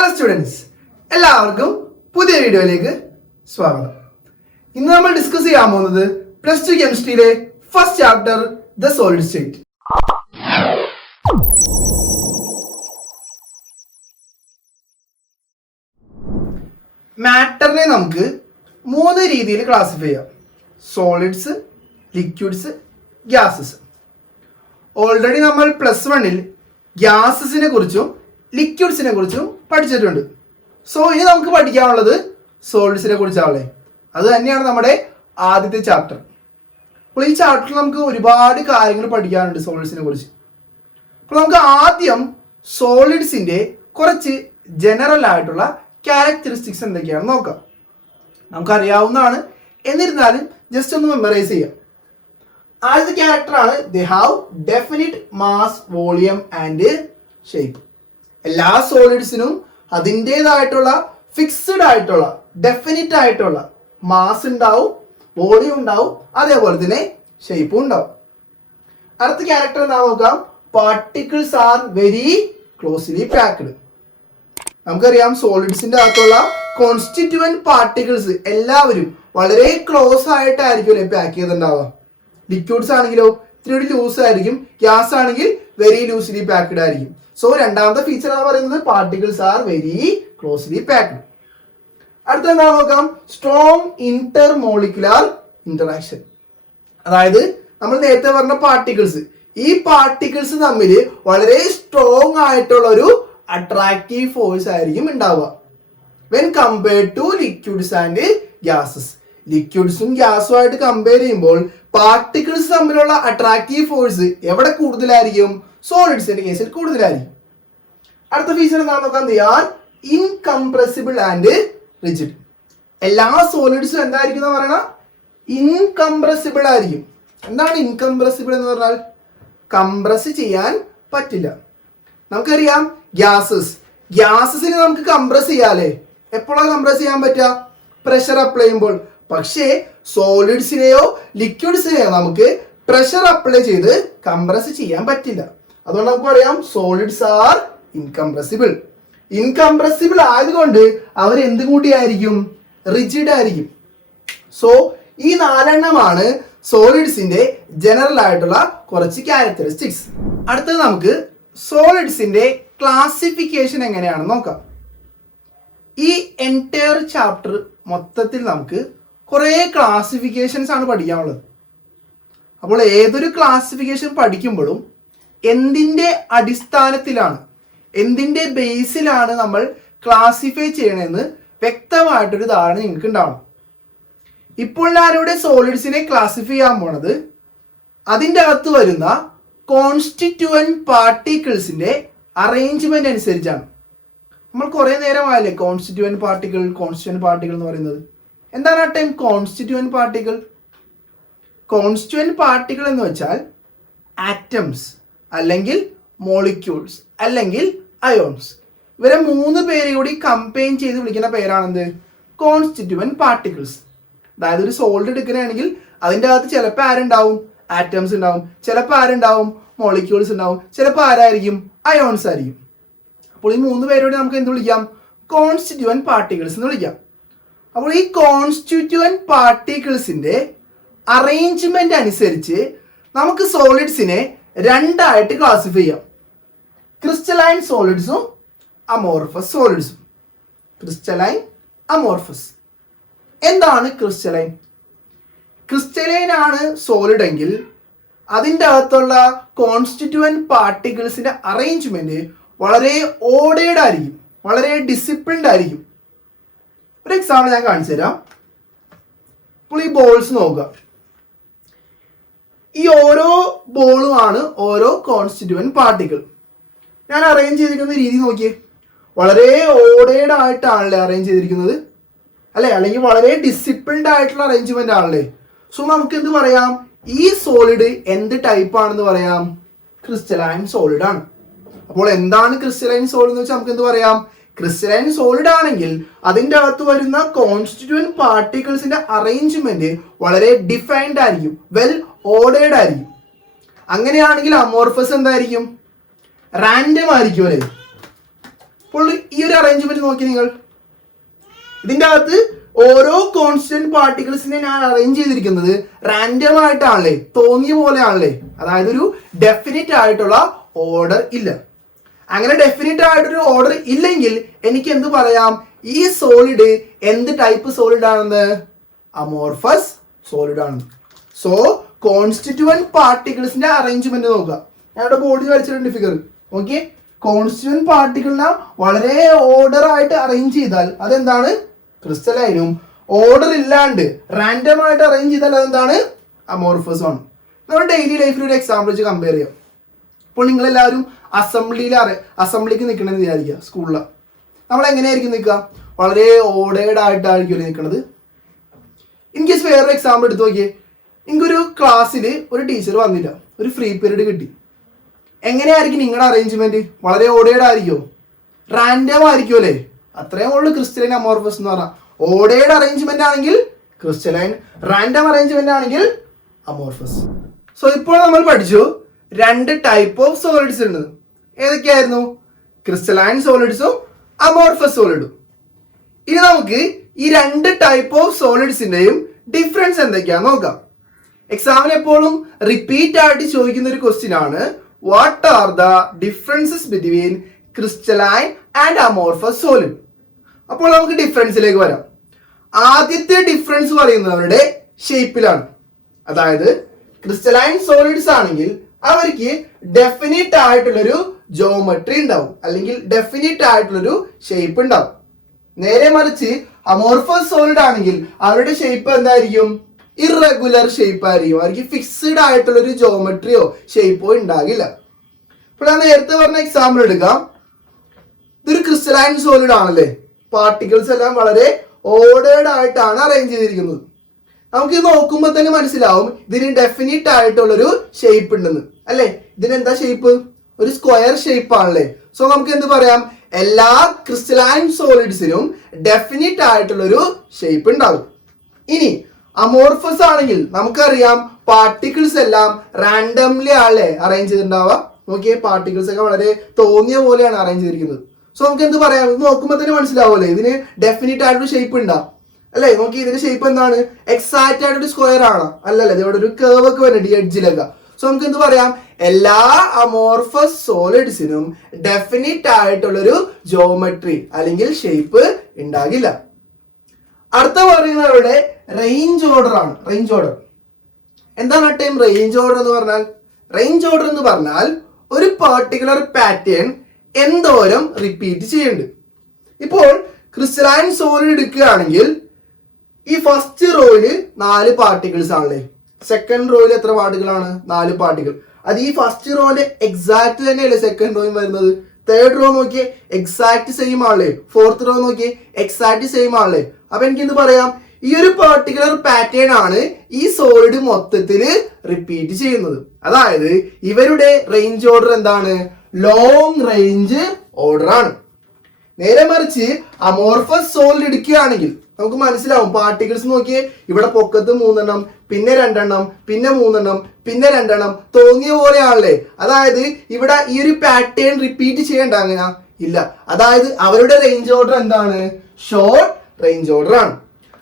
Hello students, എല്ലാവർക്കും പുതിയ വീഡിയോയിലേക്ക് സ്വാഗതം. ഇന്ന് നമ്മൾ ഡിസ്കസ് ചെയ്യാൻ പോകുന്നത് പ്ലസ് ടു കെമിസ്ട്രിയിലെ first chapter the solid state. മാറ്ററിനെ നമുക്ക് മൂന്ന് രീതിയിൽ ക്ലാസിഫൈ ചെയ്യാം: സോളിഡ്സ്, ലിക്വിഡ്സ്, ഗ്യാസസ്. ഓൾറെഡി നമ്മൾ പ്ലസ് വണ്ണിൽ ഗ്യാസസിനെ കുറിച്ചും ലിക്വിഡ്സിനെ കുറിച്ചും പഠിച്ചിട്ടുണ്ട്. സോ ഇനി നമുക്ക് പഠിക്കാനുള്ളത് സോളിഡ്സിനെ കുറിച്ചാണല്ലേ. അത് തന്നെയാണ് നമ്മുടെ ആദ്യത്തെ ചാപ്റ്റർ. അപ്പോൾ ഈ ചാപ്റ്ററിൽ നമുക്ക് ഒരുപാട് കാര്യങ്ങൾ പഠിക്കാനുണ്ട് സോളിഡ്സിനെ കുറിച്ച്. അപ്പോൾ നമുക്ക് ആദ്യം സോളിഡ്സിൻ്റെ കുറച്ച് ജനറൽ ആയിട്ടുള്ള ക്യാരക്ടറിസ്റ്റിക്സ് എന്തൊക്കെയാണെന്ന് നോക്കാം. നമുക്കറിയാവുന്നതാണ്, എന്നിരുന്നാലും ജസ്റ്റ് ഒന്ന് മെമ്മറൈസ് ചെയ്യാം. ആദ്യത്തെ ക്യാരക്ടറാണ് they have definite mass, volume and shape. എല്ലാ സോളിഡ്സിനും അതിൻ്റേതായിട്ടുള്ള ഫിക്സ്ഡ് ആയിട്ടുള്ള ഡെഫിനിറ്റ് ആയിട്ടുള്ള മാസ് ഉണ്ടാവും, വോളിയം ഉണ്ടാവും, അതേപോലെ തന്നെ ഷേപ്പും ഉണ്ടാവും. അടുത്ത ക്യാരക്ടർ എന്താ നോക്കാം. Particles are very closely packed. നമുക്കറിയാം സോളിഡ്സിന്റെ അകത്തുള്ള കോൺസ്റ്റിറ്റ്യൂവന്റ് പാർട്ടിക്കിൾസ് എല്ലാവരും വളരെ ക്ലോസ് ആയിട്ടായിരിക്കും അല്ലേ പാക്ക് ചെയ്തിട്ടുണ്ടാവുക. ലിക്വിഡ്സ് ആണെങ്കിലോ ഇത്തിരി ലൂസ് ആയിരിക്കും, ഗ്യാസ് ആണെങ്കിൽ വെരി ലൂസ്ലി പാക്ഡ് ആയിരിക്കും. സോ രണ്ടാമത്തെ ഫീച്ചർ എന്ന് പറയുന്നത് particles are very closely packed. അടുത്ത എന്താ നോക്കാം. Strong Inter molecular interaction. അതായത് നമ്മൾ നേരത്തെ പറഞ്ഞ പാർട്ടിക്കിൾസ്, ഈ പാർട്ടിക്കിൾസ് തമ്മിൽ വളരെ സ്ട്രോങ് ആയിട്ടുള്ള ഒരു അട്രാക്റ്റീവ് ഫോഴ്സ് ആയിരിക്കും ഉണ്ടാവുക when compared to liquids and gases. ലിക്വിഡ്സും ഗ്യാസും ആയിട്ട് കമ്പയർ ചെയ്യുമ്പോൾ പാർട്ടിക്കിൾസ് തമ്മിലുള്ള അട്രാക്റ്റീവ് ഫോഴ്സ് എവിടെ കൂടുതലായിരിക്കും? സോളിഡ്സിന്റെ കേസിൽ കൂടുതലായിരിക്കും. അടുത്ത ഫീച്ചർ എന്താണെന്ന് നോക്കാം. They are incompressible and rigid. എല്ലാ സോളിഡ്സും എന്തായിരിക്കും എന്ന് പറയണ? ഇൻകംപ്രസിബിൾ ആയിരിക്കും. എന്താണ് ഇൻകംപ്രസിബിൾ എന്ന് പറഞ്ഞാൽ? കംപ്രസ് ചെയ്യാൻ പറ്റില്ല. നമുക്കറിയാം ഗ്യാസസിനെ നമുക്ക് കംപ്രസ് ചെയ്യാല്ലേ. എപ്പോഴാണ് കംപ്രസ് ചെയ്യാൻ പറ്റുക? പ്രഷർ അപ്ലൈ ചെയ്യുമ്പോൾ. പക്ഷേ സോളിഡ്സിനെയോ ലിക്വിഡ്സിനെയോ നമുക്ക് പ്രഷർ അപ്ലൈ ചെയ്ത് കംപ്രസ് ചെയ്യാൻ പറ്റില്ല. അതുകൊണ്ട് നമുക്ക് പറയാം സോളിഡ്സ് ആർ ഇൻകംപ്രസിബിൾ. ഇൻകംപ്രസിബിൾ ആയതുകൊണ്ട് അവർ എന്ത് കൂടിയായിരിക്കും? റിജിഡ് ആയിരിക്കും. സോ ഈ നാലെണ്ണമാണ് സോളിഡ്സിന്റെ ജനറൽ ആയിട്ടുള്ള കുറച്ച് ക്യാരക്ടറിസ്റ്റിക്സ്. അടുത്തത് നമുക്ക് സോളിഡ്സിന്റെ ക്ലാസിഫിക്കേഷൻ എങ്ങനെയാണെന്ന് നോക്കാം. ഈ എൻറ്റയർ ചാപ്റ്റർ മൊത്തത്തിൽ നമുക്ക് കുറേ ക്ലാസിഫിക്കേഷൻസ് ആണ് പഠിക്കാനുള്ളത്. അപ്പോൾ ഏതൊരു ക്ലാസിഫിക്കേഷൻ പഠിക്കുമ്പോഴും എന്തിൻ്റെ അടിസ്ഥാനത്തിലാണ്, എന്തിൻ്റെ ബേസിലാണ് നമ്മൾ ക്ലാസിഫൈ ചെയ്യണമെന്ന് വ്യക്തമായിട്ടൊരു ധാരണ നിങ്ങൾക്ക് ഉണ്ടാവണം. ഇപ്പോൾ ഞാനിവിടെ സോളിഡ്സിനെ ക്ലാസിഫൈ ചെയ്യാൻ പോണത് അതിൻ്റെ അകത്ത് വരുന്ന കോൺസ്റ്റിറ്റ്യൂവന്റ് പാർട്ടിക്കിൾസിൻ്റെ അറേഞ്ച്മെന്റ് അനുസരിച്ചാണ്. നമ്മൾ കുറേ നേരമായല്ലേ കോൺസ്റ്റിറ്റ്യൂവന്റ് പാർട്ടിക്കിൾ എന്ന് പറയുന്നത്. എന്താണ് ആ time constituent particle? Constituent particle എന്ന് വെച്ചാൽ ആറ്റംസ് അല്ലെങ്കിൽ മോളിക്യൂൾസ് അല്ലെങ്കിൽ അയോൺസ്. ഇവരെ മൂന്ന് പേര് കൂടി കമ്പൈൻ ചെയ്ത് വിളിക്കുന്ന പേരാണെന്ത്? Constituent particles. അതായത് ഒരു സോളിഡ് എടുക്കുകയാണെങ്കിൽ അതിൻ്റെ അകത്ത് ചിലപ്പോൾ ആരുണ്ടാവും? ആറ്റംസ് ഉണ്ടാവും, ചിലപ്പോൾ ആരുണ്ടാവും? മോളിക്യൂൾസ് ഉണ്ടാവും, ചിലപ്പോൾ ആരായിരിക്കും? അയോൺസ് ആയിരിക്കും. അപ്പോൾ ഈ മൂന്ന് പേരോട് നമുക്ക് എന്ത് വിളിക്കാം? കോൺസ്റ്റിറ്റ്യൂവന്റ് പാർട്ടിക്കിൾസ് എന്ന് വിളിക്കാം. അപ്പോൾ ഈ കോൺസ്റ്റിറ്റ്യൂവന്റ് പാർട്ടിക്കിൾസിന്റെ അറേഞ്ച്മെന്റ് അനുസരിച്ച് നമുക്ക് സോളിഡ്സിനെ രണ്ടായിട്ട് ക്ലാസിഫൈ ചെയ്യാം: ക്രിസ്റ്റലൈൻ സോളിഡ്സും അമോർഫസ് സോളിഡ്സും. Crystalline, amorphous. എന്താണ് ക്രിസ്റ്റലൈൻ? ക്രിസ്റ്റലൈൻ ആണ് സോളിഡ് എങ്കിൽ അതിൻ്റെ അകത്തുള്ള കോൺസ്റ്റിറ്റ്യൂവന്റ് പാർട്ടിക്കിൾസിന്റെ അറേഞ്ച്മെന്റ് വളരെ ഓർഡേർഡ് ആയിരിക്കും, വളരെ ഡിസിപ്ലിൻഡ് ആയിരിക്കും. ഒരു എക്സാമ്പിൾ ഞാൻ കാണിച്ചു തരാം. ഇപ്പോൾ ഈ ബോൾസ് നോക്കുക. ഈ ഓരോ ബോളുമാണ് ഓരോ കോൺസ്റ്റിറ്റ്യൂവന്റ് പാർട്ടിക്കിൾ. ഞാൻ അറേഞ്ച് ചെയ്തിരിക്കുന്ന രീതി നോക്കിയേ. വളരെ ഓർഡേർഡ് ആയിട്ടാണല്ലേ അറേഞ്ച് ചെയ്തിരിക്കുന്നത് അല്ലേ? അല്ലെങ്കിൽ വളരെ ഡിസിപ്ലിൻഡ് ആയിട്ടുള്ള അറേഞ്ച്മെന്റ് ആണല്ലേ? സോ നമുക്ക് എന്ത് പറയാം? ഈ സോളിഡ് എന്ത് ടൈപ്പ് ആണെന്ന് പറയാം? ക്രിസ്റ്റലൈൻ സോളിഡ് ആണ്. അപ്പോൾ എന്താണ് ക്രിസ്റ്റലൈൻ സോളിഡ് എന്ന് വെച്ചാൽ നമുക്ക് എന്ത് പറയാം? ക്രിസ്റ്റലൈൻ സോളിഡ് ആണെങ്കിൽ അതിൻ്റെ അകത്ത് വരുന്ന കോൺസ്റ്റിറ്റ്യൂവന്റ് പാർട്ടിക്കിൾസിന്റെ അറേഞ്ച്മെന്റ് വളരെ ഡിഫൈൻഡ് ആയിരിക്കും, വെൽ ഓർഡേർഡ് ആയിരിക്കും. അങ്ങനെയാണെങ്കിൽ അമോർഫസ് എന്തായിരിക്കും? റാൻഡം ആയിരിക്കും അല്ലേ? അപ്പോൾ ഈ ഒരു അറേഞ്ച്മെന്റ് നോക്കി നിങ്ങൾ, ഇതിന്റെ അകത്ത് ഓരോ കോൺസ്റ്റന്റ് പാർട്ടിക്കിൾസിനെ ഞാൻ അറേഞ്ച് ചെയ്തിരിക്കുന്നത് റാൻഡം ആയിട്ടാണല്ലേ, തോന്നിയ പോലെയാണല്ലേ. അതായത് ഒരു ഡെഫിനിറ്റ് ആയിട്ടുള്ള ഓർഡർ ഇല്ല. അങ്ങനെ ഡെഫിനിറ്റ് ആയിട്ടൊരു ഓർഡർ ഇല്ലെങ്കിൽ എനിക്ക് എന്ത് പറയാം, ഈ സോളിഡ് എന്ത് ടൈപ്പ് സോളിഡ് ആണെന്ന്, അമോർഫസ് സോളിഡ് ആണ്. സോ കോൺസ്റ്റിറ്റ്യൂവന്റ് പാർട്ടിക്കിൾസിന്റെ അറേഞ്ച്മെന്റ് നോക്കുക. ഞാൻ ഇവിടെ ബോർഡിൽ വരച്ചിട്ടുണ്ട് ഫിഗർ. ഓക്കെ, കോൺസ്റ്റിറ്റ്യൂവന്റ് പാർട്ടിക്കിളിനെ വളരെ ഓർഡർ ആയിട്ട് അറേഞ്ച് ചെയ്താൽ അതെന്താണ്, ക്രിസ്റ്റലൈനും. ഓർഡർ ഇല്ലാണ്ട് റാൻഡം ആയിട്ട് അറേഞ്ച് ചെയ്താൽ അതെന്താണ്, അമോർഫസ് ആണ്. നമ്മൾ ഡെയിലി ലൈഫിൽ ഒരു എക്സാമ്പിൾ വെച്ച് കമ്പയർ ചെയ്യാം. ഇപ്പോൾ നിങ്ങളെല്ലാവരും അസംബ്ലിക്ക് നിൽക്കണമെന്ന് വിചാരിക്കുക. സ്കൂളിൽ നമ്മൾ എങ്ങനെയായിരിക്കും നിൽക്കുക, വളരെ ഓർഡേർഡ് ആയിട്ടായിരിക്കും നിൽക്കുന്നത്. ഇൻ കേസ് വേറൊരു എക്സാമ്പിൾ എടുത്ത് നോക്കിയേ, എനിക്കൊരു ക്ലാസ്സിൽ ഒരു ടീച്ചർ വന്നില്ല, ഒരു ഫ്രീ പീരീഡ് കിട്ടി. എങ്ങനെയായിരിക്കും നിങ്ങളുടെ അറേഞ്ച്മെന്റ്, വളരെ ഓർഡേർഡ് ആയിരിക്കുമോ, റാൻഡം ആയിരിക്കും അല്ലേ. അത്രയും ഉള്ളു ക്രിസ്റ്റലൈൻ അമോർഫസ് എന്ന് പറഞ്ഞാൽ. ഓർഡേർഡ് അറേഞ്ച്മെന്റ് ആണെങ്കിൽ ക്രിസ്റ്റലൈൻ, റാൻഡം അറേഞ്ച്മെന്റ് ആണെങ്കിൽ അമോർഫസ്. സോ ഇപ്പോൾ നമ്മൾ പഠിച്ചു രണ്ട് ടൈപ്പ് ഓഫ് സോളിഡ്സ് ഉണ്ട്. ഏതൊക്കെയായിരുന്നു, ക്രിസ്റ്റലൈൻ സോളിഡ്സും അമോർഫസ് സോളിഡും. ഇനി നമുക്ക് ഈ രണ്ട് ടൈപ്പ് ഓഫ് സോളിഡ്സിന്റെയും ഡിഫറൻസ് എന്തൊക്കെയാന്ന് നോക്കാം. എക്സാമിന് എപ്പോഴും റിപ്പീറ്റ് ആയിട്ട് ചോദിക്കുന്ന ഒരു ക്വസ്റ്റ്യൻ ആണ്, what are the differences between crystalline and amorphous solid. അപ്പോൾ നമുക്ക് ഡിഫറൻസിലേക്ക് വരാം. ആദ്യത്തെ ഡിഫറൻസ് പറയുന്നവരുടെ ഷേപ്പിലാണ്. അതായത് ക്രിസ്റ്റലൈൻ സോളിഡ്സ് ആണെങ്കിൽ അവർക്ക് ഡെഫിനിറ്റ് ആയിട്ടുള്ളൊരു ജോമെട്രി ഉണ്ടാവും, അല്ലെങ്കിൽ ഡെഫിനിറ്റ് ആയിട്ടുള്ളൊരു ഷേപ്പ് ഉണ്ടാവും. നേരെ മറിച്ച് അമോർഫസ് സോളിഡ് ആണെങ്കിൽ അവരുടെ ഷേപ്പ് എന്തായിരിക്കും, ഇറഗുലർ ഷേപ്പ് ആയിരിക്കും. അവർക്ക് ഫിക്സ്ഡ് ആയിട്ടുള്ളൊരു ജോമെട്രിയോ ഷേപ്പോ ഉണ്ടാകില്ല. ഇപ്പോൾ ഞാൻ നേരത്തെ പറഞ്ഞ എക്സാമ്പിൾ എടുക്കാം. ഇതൊരു ക്രിസ്റ്റലൈൻ സോളിഡ് ആണല്ലേ, പാർട്ടിക്കിൾസ് എല്ലാം വളരെ ഓർഡേർഡ് ആയിട്ടാണ് അറേഞ്ച് ചെയ്തിരിക്കുന്നത്. നമുക്ക് ഇത് നോക്കുമ്പോൾ തന്നെ മനസ്സിലാവും ഇതിന് ഡെഫിനിറ്റ് ആയിട്ടുള്ളൊരു ഷേപ്പ് ഉണ്ടെന്ന് അല്ലേ. ഇതിനെന്താ ഷേപ്പ്, ഒരു സ്ക്വയർ ഷേപ്പ് ആണല്ലേ. സോ നമുക്ക് എന്ത് പറയാം, എല്ലാ ക്രിസ്റ്റലൈൻ സോളിഡ്സിനും ഡെഫിനിറ്റ് ആയിട്ടുള്ളൊരു ഷേപ്പ് ഉണ്ടാവും. ഇനി അമോർഫസ് ആണെങ്കിൽ നമുക്കറിയാം പാർട്ടിക്കിൾസ് എല്ലാം റാൻഡംലി ആണല്ലേ അറേഞ്ച് ചെയ്തിട്ടുണ്ടാവുക. നോക്കിയേ, പാർട്ടിക്കിൾസ് ഒക്കെ വളരെ തോന്നിയ പോലെയാണ് അറേഞ്ച് ചെയ്തിരിക്കുന്നത്. സോ നമുക്ക് എന്ത് പറയാം, ഇത് നോക്കുമ്പോൾ തന്നെ മനസ്സിലാവുമല്ലേ ഇതിന് ഡെഫിനിറ്റ് ആയിട്ടൊരു ഷേപ്പ് ഉണ്ടാവും അല്ലേ. നോക്കി, ഇതിന്റെ ഷേപ്പ് എന്താണ്, എക്സാക്റ്റ് ആയിട്ടൊരു സ്ക്വയർ ആണ് അല്ലല്ലേ. ഇവിടെ ഒരു കേർവ് ഒക്കെ വരുന്നുണ്ട് എഡ്ജിലൊക്കെ. സോ നമുക്ക് എന്ത് പറയാം, എല്ലാ അമോർഫസ് സോളിഡ്സിനും ഡെഫിനിറ്റ് ആയിട്ടുള്ളൊരു ജോമെട്രി അല്ലെങ്കിൽ ഷേപ്പ് ഉണ്ടാകില്ല. അടുത്ത പറയുന്നവരുടെ റേഞ്ച് ഓർഡർ ആണ്. റേഞ്ച് ഓർഡർ എന്താണ് ടൈം റേഞ്ച് ഓർഡർ എന്ന് പറഞ്ഞാൽ? റേഞ്ച് ഓർഡർ എന്ന് പറഞ്ഞാൽ ഒരു പെർട്ടിക്കുലർ പാറ്റേൺ എന്തോരം റിപ്പീറ്റ് ചെയ്യുന്നുണ്ട്. ഇപ്പോൾ ക്രിസ്റ്റലൈൻ സോളിഡ് എടുക്കുകയാണെങ്കിൽ ഈ ഫസ്റ്റ് റോയില് 4 പാർട്ടിക്കിൾസ് ആണല്ലേ. സെക്കൻഡ് റോയിൽ എത്ര പാർട്ടിക്കിളാണ്, 4 പാർട്ടിക്കിൾ. അത് ഈ ഫസ്റ്റ് റോന്റെ എക്സാക്ട് തന്നെയല്ലേ സെക്കൻഡ് റോയും വരുന്നത്. തേർഡ് റോ നോക്കിയേ, എക്സാക്ട് സെയിം ആണല്ലേ. ഫോർത്ത് റോ നോക്കിയേ, എക്സാക്ട് സെയിം ആണല്ലേ. അപ്പൊ എനിക്ക് എന്ത് പറയാം, ഈ ഒരു പെർട്ടിക്കുലർ പാറ്റേൺ ആണ് ഈ സോളിഡ് മൊത്തത്തിൽ റിപ്പീറ്റ് ചെയ്യുന്നത്. അതായത് ഇവരുടെ റേഞ്ച് ഓർഡർ എന്താണ്, ലോങ് റേഞ്ച് ഓർഡർ ആണ്. നേരെ മറിച്ച് അമോർഫസ് സോളിഡ് എടുക്കുകയാണെങ്കിൽ നമുക്ക് മനസ്സിലാവും, പാർട്ടിക്കിൾസ് നോക്കിയേ, ഇവിടെ പൊക്കത്ത് 3 എണ്ണം, പിന്നെ 2 എണ്ണം, പിന്നെ 3 എണ്ണം, പിന്നെ 2 എണ്ണം, തോന്നിയ പോലെയാണല്ലേ. അതായത് ഇവിടെ ഈ ഒരു പാറ്റേൺ റിപ്പീറ്റ് ചെയ്യണ്ട അങ്ങനെ ഇല്ല. അതായത് അവരുടെ റേഞ്ച് ഓർഡർ എന്താണ്, ഷോർട്ട് റേഞ്ച് ഓർഡർ ആണ്.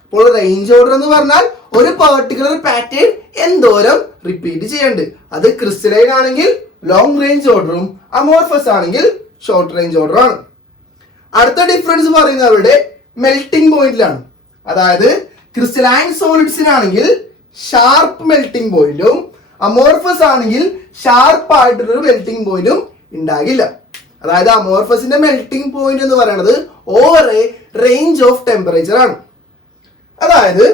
അപ്പോൾ റേഞ്ച് ഓർഡർ എന്ന് പറഞ്ഞാൽ ഒരു പെർട്ടിക്കുലർ പാറ്റേൺ എന്തോരം റിപ്പീറ്റ് ചെയ്യണ്ട്. അത് ക്രിസ്റ്റലൈൻ ആണെങ്കിൽ ലോങ് റേഞ്ച് ഓർഡറും അമോർഫസ് ആണെങ്കിൽ ഷോർട്ട് റേഞ്ച് ഓർഡർ ആണ്. അടുത്ത ഡിഫറൻസ് പറയുന്നവരുടെ മെൽറ്റിംഗ് പോയിന്റിലാണ്. അതായത് ക്രിസ്റ്റലൈൻ സോളിഡ്സിനാണെങ്കിൽ ഷാർപ്പ് മെൽറ്റിംഗ് പോയിന്റും അമോർഫസ് ആണെങ്കിൽ ഷാർപ്പ് ആയിട്ടൊരു മെൽറ്റിംഗ് പോയിന്റും ഉണ്ടാകില്ല. അതായത് അമോർഫസിന്റെ മെൽറ്റിംഗ് പോയിന്റ് എന്ന് പറയുന്നത് over a range of temperature ആണ്. അതായത്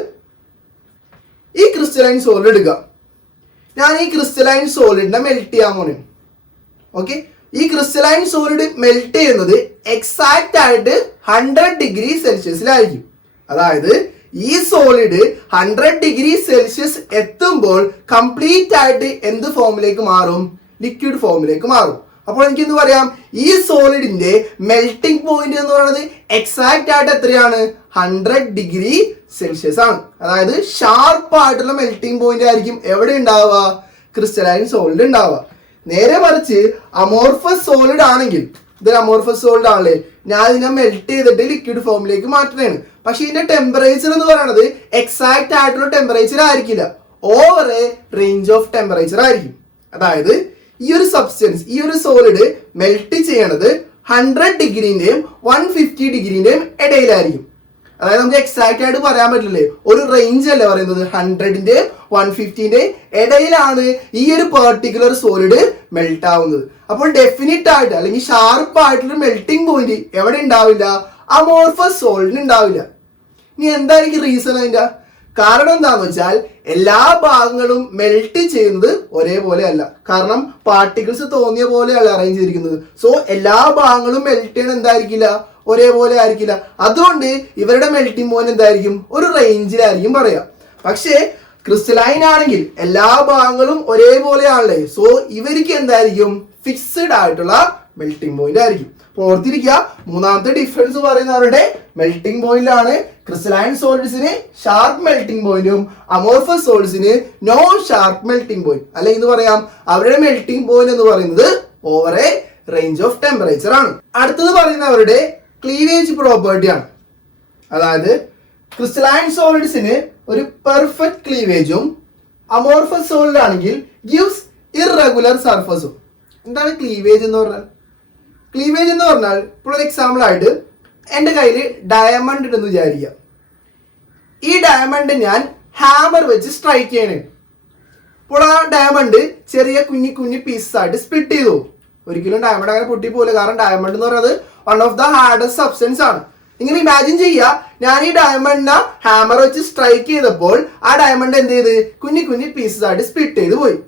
ഈ ക്രിസ്റ്റലൈൻ സോളിഡ് എടുക്കുക, ഞാൻ ഈ ക്രിസ്റ്റലൈൻ സോളിഡിനെ മെൽറ്റ് ചെയ്യാൻ പോണേ. ഓക്കെ, ഈ ക്രിസ്റ്റലൈൻ സോളിഡ് മെൽറ്റ് ചെയ്യുന്നത് എക്സാക്റ്റ് ആയിട്ട് 100 ഡിഗ്രി സെൽഷ്യസിലായിരിക്കും. അതായത് ഈ സോളിഡ് 100 ഡിഗ്രി സെൽഷ്യസ് എത്തുമ്പോൾ കംപ്ലീറ്റ് ആയിട്ട് എന്ത് ഫോമിലേക്ക് മാറും, ലിക്വിഡ് ഫോമിലേക്ക് മാറും. അപ്പോൾ എനിക്ക് എന്ത് പറയാം, ഈ സോളിഡിന്റെ മെൽറ്റിംഗ് പോയിന്റ് എന്ന് പറയുന്നത് എക്സാക്റ്റ് ആയിട്ട് എത്രയാണ്, 100 ഡിഗ്രി സെൽഷ്യസ് ആണ്. അതായത് ഷാർപ്പ് ആയിട്ടുള്ള മെൽറ്റിംഗ് പോയിന്റ് ആയിരിക്കും എവിടെ ഉണ്ടാവുക, ക്രിസ്റ്റലൈൻ സോളിഡ് ഉണ്ടാവുക. നേരെ മറിച്ച് അമോർഫസ് സോളിഡ് ആണെങ്കിൽ ഇതൊരു അമോർഫസ് സോൾഡ് ആണല്ലേ, ഞാൻ ഇതിനെ മെൽറ്റ് ചെയ്തിട്ട് ലിക്വിഡ് ഫോമിലേക്ക് മാറ്റുന്നതാണ്. പക്ഷെ ഇതിന്റെ ടെമ്പറേച്ചർ എന്ന് പറയുന്നത് എക്സാക്ട് ആയിട്ടുള്ള ടെമ്പറേച്ചർ ആയിരിക്കില്ല, over a range of temperature ആയിരിക്കും. അതായത് ഈ ഒരു സബ്സ്റ്റൻസ്, ഈ ഒരു സോളിഡ് മെൽറ്റ് ചെയ്യണത് 100 ഡിഗ്രിന്റെയും 150 ഡിഗ്രിന്റെയും ഇടയിലായിരിക്കും. അതായത് നമുക്ക് എക്സാക്ട് ആയിട്ട് പറയാൻ പറ്റില്ലേ, ഒരു റേഞ്ച് അല്ലേ പറയുന്നത്, 100ന്റെയും 150ന്റെയും ഇടയിലാണ് ഈ ഒരു പെർട്ടിക്കുലർ സോളിഡ് മെൽറ്റ് ആവുന്നത്. അപ്പോൾ ഡെഫിനിറ്റ് ആയിട്ട് അല്ലെങ്കിൽ ഷാർപ്പ് ആയിട്ടുള്ള മെൽറ്റിംഗ് പോയിന്റ് എവിടെ ഉണ്ടാവില്ല, അമോർഫസ് സോളിഡിന് ഉണ്ടാവില്ല. ഇനി എന്തായിരിക്കും റീസൺ അതിന്റെ? കാരണം എന്താന്ന് വെച്ചാൽ എല്ലാ ഭാഗങ്ങളും മെൽറ്റ് ചെയ്യുന്നത് ഒരേപോലെ അല്ല. കാരണം പാർട്ടിക്കിൾസ് തോന്നിയ പോലെയല്ല അറേഞ്ച് ചെയ്തിരിക്കുന്നത്. സോ എല്ലാ ഭാഗങ്ങളും മെൽറ്റ് ചെയ്യണം എന്തായിരിക്കില്ല, ഒരേപോലെ ആയിരിക്കില്ല. അതുകൊണ്ട് ഇവരുടെ മെൽറ്റിംഗ് പോയിന്റ് എന്തായിരിക്കും, ഒരു റേഞ്ചിലായിരിക്കും പറയാം. പക്ഷേ ക്രിസ്റ്റലൈൻ ആണെങ്കിൽ എല്ലാ ഭാഗങ്ങളും ഒരേപോലെയാണല്ലേ, സോ ഇവർക്ക് എന്തായിരിക്കും, ഫിക്സ്ഡ് ആയിട്ടുള്ള മെൽറ്റിംഗ് പോയിന്റ് ആയിരിക്കും. അപ്പോൾ ഓർത്തിരിക്കുക, മൂന്നാമത്തെ ഡിഫറൻസ് പറയുന്നവരുടെ മെൽറ്റിംഗ് പോയിന്റിലാണ്. ക്രിസ്റ്റലൈൻ സോളിഡ്സിന് ഷാർപ്പ് മെൽറ്റിംഗ് പോയിന്റും അമോർഫസ് സോളിഡ്സിന് നോ ഷാർപ്പ് മെൽറ്റിംഗ് പോയിന്റ്. അല്ലെങ്കിൽ എന്ന് പറയാം, അവരുടെ മെൽറ്റിംഗ് പോയിന്റ് എന്ന് പറയുന്നത് over a range of temperature ആണ്. അടുത്തത് പറയുന്നവരുടെ ക്ലീവേജ് പ്രോപ്പർട്ടി ആണ്. അതായത് ക്രിസ്റ്റലൈൻ സോളിഡ്സിന് ഒരു പെർഫെക്റ്റ് ക്ലീവേജും അമോർഫസ് സോളിഡ് ആണെങ്കിൽ ഗിവ്സ് ഇറഗുലർ സർഫസും. എന്താണ് ക്ലീവേജ് എന്ന് പറഞ്ഞാൽ? ക്ലീവേജ് എന്ന് പറഞ്ഞാൽ ഇപ്പോൾ ഒരു എക്സാമ്പിൾ ആയിട്ട് എൻ്റെ കയ്യിൽ ഡയമണ്ട് ഉണ്ടെന്ന് വിചാരിക്കുക. ഈ ഡയമണ്ട് ഞാൻ ഹാമർ വെച്ച് സ്ട്രൈക്ക് ചെയ്യണേ. ഇപ്പോൾ ആ ഡയമണ്ട് ചെറിയ കുഞ്ഞി കുഞ്ഞി പീസസ് ആയിട്ട് സ്പ്ലിറ്റ് ചെയ്തു. ഒരിക്കലും ഡയമണ്ട് അങ്ങനെ പൊട്ടിപ്പോലെ, കാരണം ഡയമണ്ട് എന്ന് പറയുന്നത് one of the hardest substance ആണ്. നിങ്ങൾ ഇമാജിൻ ചെയ്യുക, ഞാൻ ഈ ഡയമണ്ടിനെ ഹാമർ വെച്ച് സ്ട്രൈക്ക് ചെയ്തപ്പോൾ ആ ഡയമണ്ട് എന്ത് ചെയ്ത് കുഞ്ഞി കുഞ്ഞി പീസസ് ആയിട്ട് സ്പ്ലിറ്റ് ചെയ്ത് പോയി.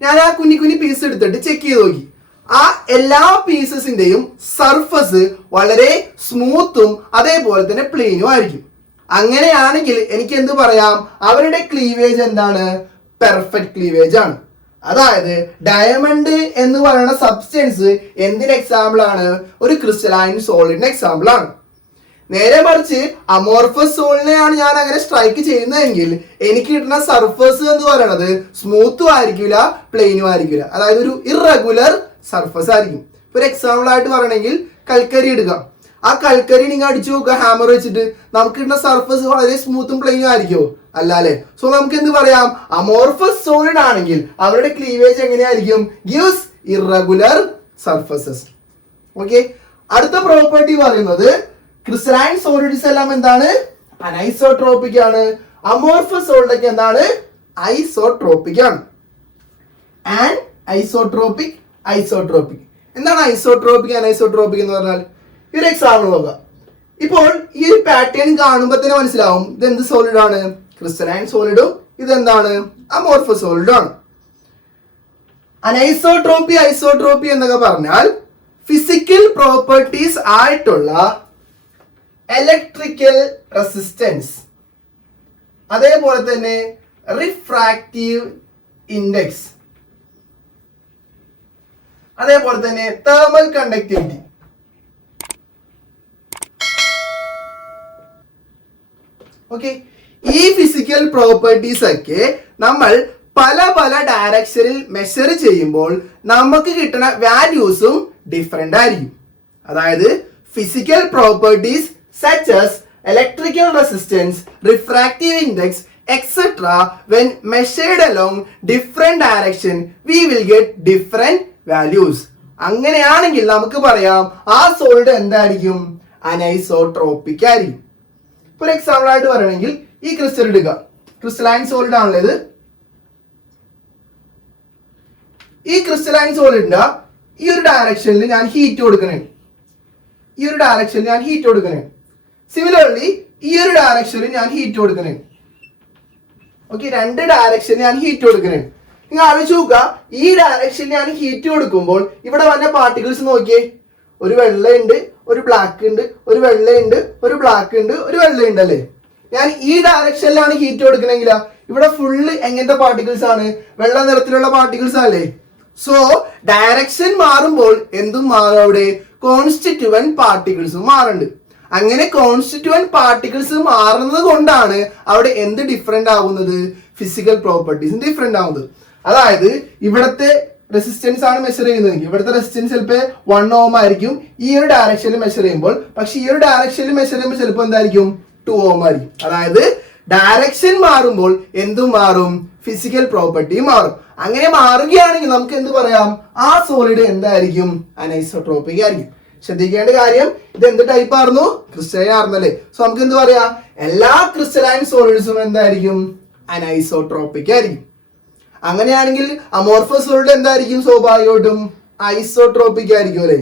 ഞാൻ ആ കുഞ്ഞി കുഞ്ഞി പീസ് എടുത്തിട്ട് ചെക്ക് ചെയ്ത് നോക്കി. ആ എല്ലാ പീസസിന്റെയും സർഫസ് വളരെ സ്മൂത്തും അതേപോലെ തന്നെ പ്ലെയിനും ആയിരിക്കും. അങ്ങനെയാണെങ്കിൽ എനിക്ക് എന്ത് പറയാം, അവരുടെ ക്ലീവേജ് എന്താണ്, പെർഫെക്റ്റ് ക്ലീവേജ് ആണ്. അതായത് ഡയമണ്ട് എന്ന് പറയുന്ന സബ്സ്റ്റൻസ് എന്തിന് എക്സാമ്പിൾ ആണ്, ഒരു ക്രിസ്റ്റലൈൻ സോളിഡിന് എക്സാമ്പിൾ ആണ്. നേരെ മറിച്ച് അമോർഫസ് സോളിനെയാണ് ഞാൻ അങ്ങനെ സ്ട്രൈക്ക് ചെയ്യുന്നതെങ്കിൽ എനിക്ക് കിട്ടുന്ന സർഫസ് എന്ന് പറയുന്നത് സ്മൂത്തും ആയിരിക്കില്ല, പ്ലെയിനും ആയിരിക്കില്ല. അതായത് ഒരു ഇറഗുലർ സർഫസ് ആയിരിക്കും. ഒരു എക്സാമ്പിൾ ആയിട്ട് പറയണമെങ്കിൽ കൽക്കരി എടുക്കാം. ആ കൽക്കരി നിങ്ങൾ അടിച്ചു നോക്കുക ഹാമർ വെച്ചിട്ട്, നമുക്ക് കിട്ടുന്ന സർഫസ് വളരെ സ്മൂത്തും പ്ലെയിനും ആയിരിക്കുമോ? അല്ല അല്ലേ? സോ നമുക്ക് എന്ത് പറയാം, അമോർഫസ് സോളിഡ് ആണെങ്കിൽ അവരുടെ ക്ലീവേജ് എങ്ങനെയായിരിക്കും, ഗിവ്സ് ഇറഗുലർ സർഫസസ്. ഓക്കെ, അടുത്ത പ്രോപ്പർട്ടി പറയുന്നത് ക്രിസ്റ്റലൈൻ സോളിഡ്സ് എല്ലാം എന്താണ്, അനൈസോട്രോപിക് ആണ്. അമോർഫസ് സോളിഡ് ഒക്കെ എന്താണ്, ഐസോട്രോപിക് ആണ്. And isotropic, isotropic. എന്താണ് ഐസോട്രോപിക്, അനൈസോട്രോപിക് എന്ന് പറഞ്ഞാൽ? ഈ ഒരു എക്സാമ്പിൾ നോക്കാം. ഇപ്പോൾ ഈ ഒരു പാറ്റേൺ കാണുമ്പോൾ തന്നെ മനസ്സിലാവും ഇത് എന്ത് സോളിഡ് ആണ്, ക്രിസ്റ്റലൈൻ സോളിഡും ഇതെന്താണ്, അമോർഫസ് സോളിഡും ആണ്. അനൈസോട്രോപി, ഐസോട്രോപി എന്നൊക്കെ പറഞ്ഞാൽ ഫിസിക്കൽ പ്രോപ്പർട്ടീസ് ആയിട്ടുള്ള ഇലക്ട്രിക്കൽ റെസിസ്റ്റൻസ്, അതേപോലെ തന്നെ റിഫ്രാക്റ്റീവ് ഇൻഡെക്സ്, അതേപോലെ തന്നെ തേർമൽ കണ്ടക്ടിവിറ്റി. ഓക്കെ, ഈ ഫിസിക്കൽ പ്രോപ്പർട്ടീസ് ഒക്കെ നമ്മൾ പല പല ഡയറക്ഷനിൽ മെഷർ ചെയ്യുമ്പോൾ നമുക്ക് കിട്ടുന്ന വാല്യൂസും ഡിഫറെന്റ് ആയിരിക്കും. അതായത് physical properties such as electrical resistance, refractive index, etc. when measured along different direction we will get different values. അങ്ങനെയാണെങ്കിൽ നമുക്ക് പറയാം ആ സോളിഡ് എന്തായിരിക്കും, അനൈസോട്രോപിക് ആയിരിക്കും. ഒരു എക്സാമ്പിൾ ആയിട്ട് പറയണമെങ്കിൽ ഈ ക്രിസ്റ്റൽ എടുക്കുക, ക്രിസ്റ്റലൈൻ സോളിഡ് ആണല്ലോ ഇത്. ഈ ക്രിസ്റ്റലൈൻ സോളിഡിന്റെ ഈ ഒരു ഡയറക്ഷനിൽ ഞാൻ ഹീറ്റ് കൊടുക്കണേ, ഈ ഒരു ഡയറക്ഷനിൽ ഞാൻ ഹീറ്റ് കൊടുക്കണേ. സിമിലർലി ഈ ഒരു ഡയറക്ഷനിൽ ഞാൻ ഹീറ്റ് കൊടുക്കണേ. ഓക്കെ, രണ്ട് ഡയറക്ഷനിൽ ഞാൻ ഹീറ്റ് കൊടുക്കണേ. നിങ്ങൾ ആലോചിച്ച് നോക്കുക, ഈ ഡയറക്ഷനിൽ ഞാൻ ഹീറ്റ് കൊടുക്കുമ്പോൾ ഇവിടെ വന്ന പാർട്ടിക്കിൾസ് നോക്കിയേ, ഒരു വെള്ളയുണ്ട്, ഒരു ബ്ലാക്ക് ഉണ്ട്, ഒരു വെള്ളയുണ്ട്, ഒരു ബ്ലാക്ക് ഉണ്ട്, ഒരു വെള്ളയുണ്ട് അല്ലേ. ഞാൻ ഈ ഡയറക്ഷനിലാണ് ഹീറ്റ് കൊടുക്കണമെങ്കിൽ ഇവിടെ ഫുള്ള് എങ്ങനത്തെ പാർട്ടിക്കിൾസ് ആണ്, വെള്ള നിറത്തിലുള്ള പാർട്ടിക്കിൾസ് അല്ലേ. സോ ഡയറക്ഷൻ മാറുമ്പോൾ എന്തും മാറും, അവിടെ കോൺസ്റ്റിറ്റ്യൂവന്റ് പാർട്ടിക്കിൾസും മാറുന്നുണ്ട്. അങ്ങനെ കോൺസ്റ്റിറ്റ്യൂവന്റ് പാർട്ടിക്കിൾസ് മാറുന്നത് കൊണ്ടാണ് അവിടെ എന്ത് ഡിഫറെന്റ് ആവുന്നത്, ഫിസിക്കൽ പ്രോപ്പർട്ടീസും ഡിഫറെന്റ് ആവുന്നത്. അതായത് ഇവിടത്തെ റെസിസ്റ്റൻസ് ആണ് മെഷർ ചെയ്യുന്നതെങ്കിൽ ഇവിടുത്തെ റെസിസ്റ്റൻസ് ചിലപ്പോൾ 1 ഓം ആയിരിക്കും ഈ ഒരു ഡയറക്ഷനിൽ മെഷർ ചെയ്യുമ്പോൾ. പക്ഷെ ഈ ഒരു ഡയറക്ഷനിൽ മെഷർ ചെയ്യുമ്പോൾ ചിലപ്പോൾ എന്തായിരിക്കും 2 ഓം ആയിരിക്കും. അതായത് ഡയറക്ഷൻ മാറുമ്പോൾ എന്തും മാറും, ഫിസിക്കൽ പ്രോപ്പർട്ടി മാറും. അങ്ങനെ മാറുകയാണെങ്കിൽ നമുക്ക് എന്ത് പറയാം, ആ സോളിഡ് എന്തായിരിക്കും, അനൈസോട്രോപിക് ആയിരിക്കും. ശ്രദ്ധിക്കേണ്ട കാര്യം, ഇത് എന്ത് ടൈപ്പ് ആയിരുന്നു, ക്രിസ്റ്റലൈൻ ആയിരുന്നല്ലേ. സോ നമുക്ക് എന്ത് പറയാം, എല്ലാ ക്രിസ്റ്റലൈൻ സോളിഡ്സും എന്തായിരിക്കും, അനൈസോട്രോപിക് ആയിരിക്കും. അങ്ങനെയാണെങ്കിൽ അമോർഫസ് സോളിഡ് എന്തായിരിക്കും, സ്വാഭാവികമായിട്ടും ഐസോട്രോപിക് ആയിരിക്കും അല്ലേ.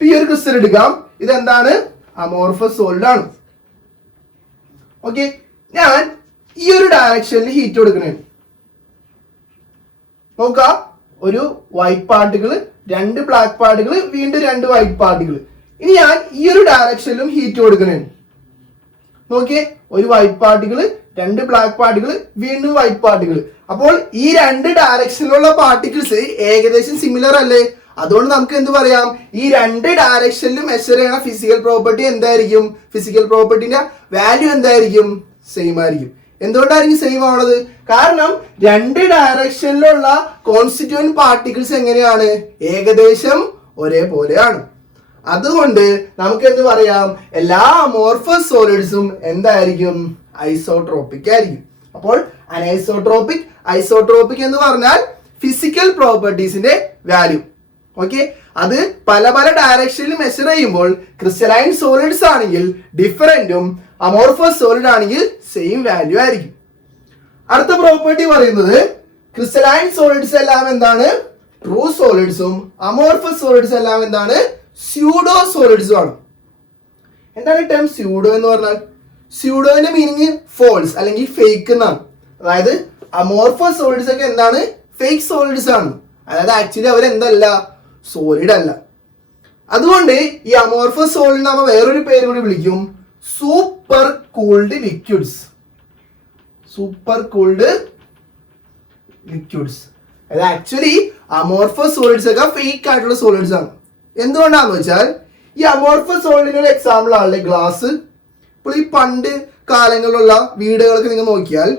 ഈ ഒരു ക്രിസ്റ്റൽ എടുക്കാം, ഇതെന്താണ്, അമോർഫസ് സോളിഡ് ആണ്. ഓക്കെ, ഞാൻ ഈ ഒരു ഡയറക്ഷനിൽ ഹീറ്റ് കൊടുക്കണേ. നോക്കാം, ഒരു വൈറ്റ് പാർട്ടിക്കിൾ, 2 ബ്ലാക്ക് പാർട്ടിക്കിൾ, വീണ്ടും 2 വൈറ്റ് പാർട്ടിക്കിൾ. ഇനി ഞാൻ ഈ ഒരു ഡയറക്ഷനിലും ഹീറ്റ് കൊടുക്കണേ. നോക്കിയേ, ഒരു വൈറ്റ് പാർട്ടിക്കിൾ, 2 ബ്ലാക്ക് പാർട്ടിക്കിൾ, വീണ്ടും വൈറ്റ് പാർട്ടിക്കിൾ. അപ്പോൾ ഈ 2 ഡയറക്ഷനിലുള്ള പാർട്ടിക്കിൾസ് ഏകദേശം സിമിലർ അല്ലേ. അതുകൊണ്ട് നമുക്ക് എന്ത് പറയാം, ഈ 2 ഡയറക്ഷനിലും മെഷർ ചെയ്യണ ഫിസിക്കൽ പ്രോപ്പർട്ടി എന്തായിരിക്കും, ഫിസിക്കൽ പ്രോപ്പർട്ടിന്റെ വാല്യൂ എന്തായിരിക്കും, സെയിം ആയിരിക്കും. എന്തുകൊണ്ടായിരിക്കും സെയിം ആവുന്നത്, കാരണം 2 ഡയറക്ഷനിലുള്ള കോൺസ്റ്റിറ്റ്യൂവന്റ് പാർട്ടിക്കിൾസ് എങ്ങനെയാണ്, ഏകദേശം ഒരേപോലെയാണ്. അതുകൊണ്ട് നമുക്ക് എന്ത് പറയാം, എല്ലാ അമോർഫസ് സോളിഡ്സും എന്തായിരിക്കും, ഐസോട്രോപിക് ആയിരിക്കും. അപ്പോൾ അനൈസോട്രോപിക്, ഐസോട്രോപിക് എന്ന് പറഞ്ഞാൽ ഫിസിക്കൽ പ്രോപ്പർട്ടീസിന്റെ വാല്യൂ. ഓക്കെ, അത് പല പല ഡയറക്ഷനിൽ മെഷർ ചെയ്യുമ്പോൾ ക്രിസ്റ്റലൈൻ സോളിഡ്സ് ആണെങ്കിൽ ഡിഫറൻറ്റും, അമോർഫസ് സോളിഡ് ആണെങ്കിൽ സെയിം വാല്യൂ ആയിരിക്കും. അടുത്ത പ്രോപ്പർട്ടി പറയുന്നത്, ക്രിസ്റ്റലൈൻ സോളിഡ്സ് എല്ലാം എന്താണ്, ട്രൂ സോളിഡ്സും അമോർഫസ് സോളിഡ്സ് എല്ലാം എന്താണ്, സ്യൂഡോ സോളിഡ്സും ആണ്. എന്താണ് ടേം സ്യൂഡോ എന്ന് പറഞ്ഞാൽ, സ്യൂഡോന്റെ മീനിങ് ഫോൾസ് അല്ലെങ്കിൽ ഫേക്ക് എന്നാണ്. അതായത് അമോർഫസ് സോളിഡ്സ് ഒക്കെ എന്താണ്, ഫേക്ക് സോളിഡ്സ് ആണ്. അതായത് ആക്ച്വലി അവരെന്തല്ല, സോളിഡ് അല്ല. അതുകൊണ്ട് ഈ അമോർഫസ് സോളിഡ് നമ്മൾ വേറൊരു പേര് കൂടി വിളിക്കും, super cooled liquids. Super cooled liquids. അതായത് ആക്ച്വലി അമോർഫസ് സോളിഡ്സ് ഒക്കെ ഫേക്ക് ആയിട്ടുള്ള സോളിഡ്സ് ആണ്. എന്തുകൊണ്ടാന്ന് വെച്ചാൽ, ഈ അമോർഫസ് സോളിഡിന് ഒരു എക്സാമ്പിൾ ആണല്ലേ ഗ്ലാസ്. ഇപ്പോൾ ഈ പണ്ട് കാലങ്ങളിലുള്ള വീടുകളൊക്കെ നിങ്ങൾ നോക്കിയാൽ,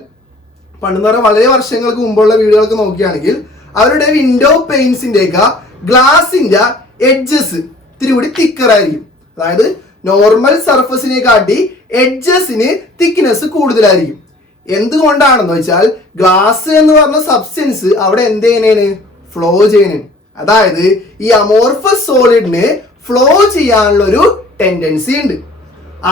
പണ്ടെന്ന് പറഞ്ഞാൽ വളരെ വർഷങ്ങൾക്ക് മുമ്പുള്ള വീടുകളൊക്കെ നോക്കുകയാണെങ്കിൽ അവരുടെ വിൻഡോ പെയിൻസിന്റെ ഒക്കെ ഗ്ലാസിന്റെ എഡ്ജസ് ഇത്തിരി കൂടി തിക്കർ ആയിരിക്കും. അതായത് നോർമൽ സർഫസിനെ കാട്ടി എഡ്ജസിന് തിക്നെസ് കൂടുതലായിരിക്കും. എന്തുകൊണ്ടാണെന്ന് വെച്ചാൽ, ഗ്ലാസ് എന്ന് പറഞ്ഞ സബ്സ്റ്റൻസ് അവിടെ എന്ത് ചെയ്യുന്നതിന്, ഫ്ലോ ചെയ്യുന്നതിന്. അതായത് ഈ അമോർഫസ് സോളിഡിന് ഫ്ലോ ചെയ്യാനുള്ള ഒരു ടെൻഡൻസി ഉണ്ട്.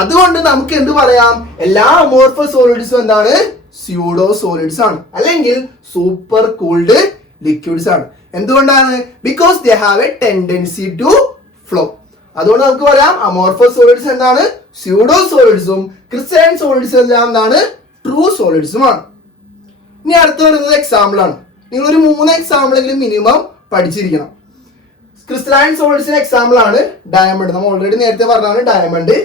അതുകൊണ്ട് നമുക്ക് എന്ത് പറയാം, എല്ലാ അമോർഫസ് സോളിഡ്സും എന്താണ്, സ്യൂഡോ സോളിഡ്സ് ആണ്, അല്ലെങ്കിൽ സൂപ്പർ കൂൾഡ് ലിക്വിഡ്സ് ആണ്. എന്തുകൊണ്ടാണ്, because they have a tendency to flow. അതുകൊണ്ട് നമുക്ക് പറയാം അമോർഫസ് സോളിഡ്സ് എന്താണ്, സ്യൂഡോ സോളിഡ്സും ക്രിസ്റ്റലൈൻ സോളിഡ്സ് എല്ലാം എന്താണ്, ട്രൂ സോളിഡ്സുമാണ്. ഇനി അടുത്ത് വരുന്നത് എക്സാമ്പിൾ ആണ്. നിങ്ങൾ ഒരു 3 എക്സാമ്പിൾ എങ്കിലും മിനിമം പഠിച്ചിരിക്കണം. ക്രിസ്റ്റലൈൻ സോളിഡ്സിന്റെ എക്സാമ്പിൾ ആണ് ഡയമണ്ട്. നമ്മൾ ഓൾറെഡി നേരത്തെ പറഞ്ഞാണ് diamond,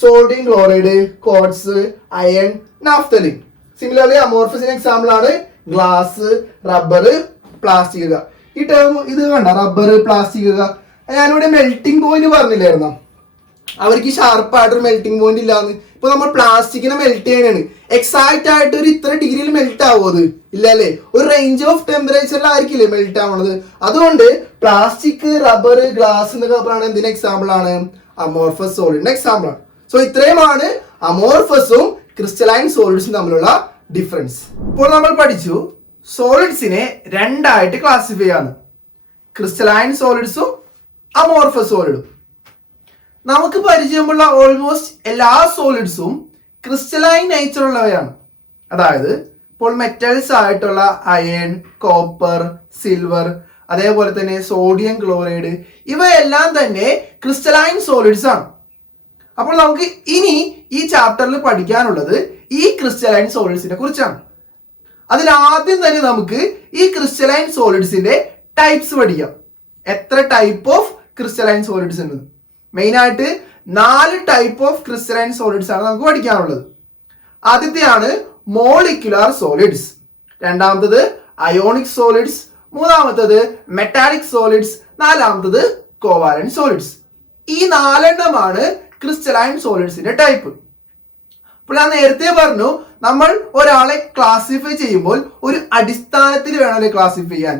sodium chloride, quartz, iron, naphthalene. Similarly അമോർഫസിന്റെ എക്സാമ്പിൾ ആണ് ഗ്ലാസ്, റബ്ബർ, പ്ലാസ്റ്റിക്. ഈ ടേം ഇത് കണ്ട, റബ്ബർ, പ്ലാസ്റ്റിക്. ഞാനിവിടെ മെൽറ്റിംഗ് പോയിന്റ് പറഞ്ഞില്ലായിരുന്നോ, അവർക്ക് ഷാർപ്പായിട്ടൊരു മെൽറ്റിംഗ് പോയിന്റ് ഇല്ലാന്ന്. ഇപ്പൊ നമ്മൾ പ്ലാസ്റ്റിക്കിനെ മെൽറ്റ് ചെയ്യണാണ്, എക്സാക്ട് ആയിട്ട് ഒരു ഇത്ര ഡിഗ്രിയിൽ മെൽറ്റ് ആവുമോ, അത് ഇല്ല അല്ലേ. ഒരു റേഞ്ച് ഓഫ് ടെമ്പറേച്ചറിലായിരിക്കില്ലേ മെൽറ്റ് ആവണത്. അതുകൊണ്ട് പ്ലാസ്റ്റിക്, റബ്ബർ, ഗ്ലാസ് എന്നൊക്കെ പറയുന്നത് എന്തിന്റെ എക്സാമ്പിൾ ആണ്, അമോർഫസ് സോളിഡിന്റെ എക്സാമ്പിൾ ആണ്. സോ ഇത്രയുമാണ് അമോർഫസും ക്രിസ്റ്റലൈൻ സോളിഡ്സും തമ്മിലുള്ള ഡിഫറൻസ്. ഇപ്പോൾ നമ്മൾ പഠിച്ചു സോളിഡ്സിനെ 2 ആയിട്ട് ക്ലാസിഫൈ ചെയ്യാന്ന്, ക്രിസ്റ്റലൈൻ സോളിഡ്സും അമോർഫസ് സോളിഡും. നമുക്ക് പരിചയമുള്ള ഓൾമോസ്റ്റ് എല്ലാ സോളിഡ്സും ക്രിസ്റ്റലൈൻ നേച്ചർ ഉള്ളവയാണ്. അതായത് ഇപ്പോൾ മെറ്റൽസ് ആയിട്ടുള്ള അയൺ, കോപ്പർ, സിൽവർ, അതേപോലെ തന്നെ സോഡിയം ക്ലോറൈഡ്, ഇവയെല്ലാം തന്നെ ക്രിസ്റ്റലൈൻ സോളിഡ്സ് ആണ്. അപ്പോൾ നമുക്ക് ഇനി ഈ ചാപ്റ്ററിൽ പഠിക്കാനുള്ളത് ഈ ക്രിസ്റ്റലൈൻ സോളിഡ്സിനെ കുറിച്ചാണ്. അതിൽ ആദ്യം തന്നെ നമുക്ക് ഈ ക്രിസ്റ്റലൈൻ സോളിഡ്സിന്റെ ടൈപ്സ് പഠിക്കാം. എത്ര ടൈപ്പ് ഓഫ് ക്രിസ്റ്റലൈൻ സോളിഡ്സ് ഉണ്ട്? മെയിൻ ആയിട്ട് 4 ടൈപ്പ് ഓഫ് ക്രിസ്റ്റലൈൻ സോളിഡ്സ് ആണ് നമുക്ക് പഠിക്കാനുള്ളത്. ആദ്യത്തെയാണ് മോളിക്യുലാർ സോളിഡ്സ്, രണ്ടാമത്തത് അയോണിക് സോളിഡ്സ്, മൂന്നാമത്തത് മെറ്റാലിക് സോളിഡ്സ്, നാലാമത്തത് കോവാലന്റ് സോളിഡ്സ്. ഈ 4 ക്രിസ്റ്റലൈൻ സോളിഡ്സിന്റെ ടൈപ്പ്. അപ്പോൾ ഞാൻ നേരത്തെ പറഞ്ഞു, നമ്മൾ ഒരാളെ ക്ലാസിഫൈ ചെയ്യുമ്പോൾ ഒരു അടിസ്ഥാനത്തിൽ വേണമല്ലോ ക്ലാസിഫൈ ചെയ്യാൻ.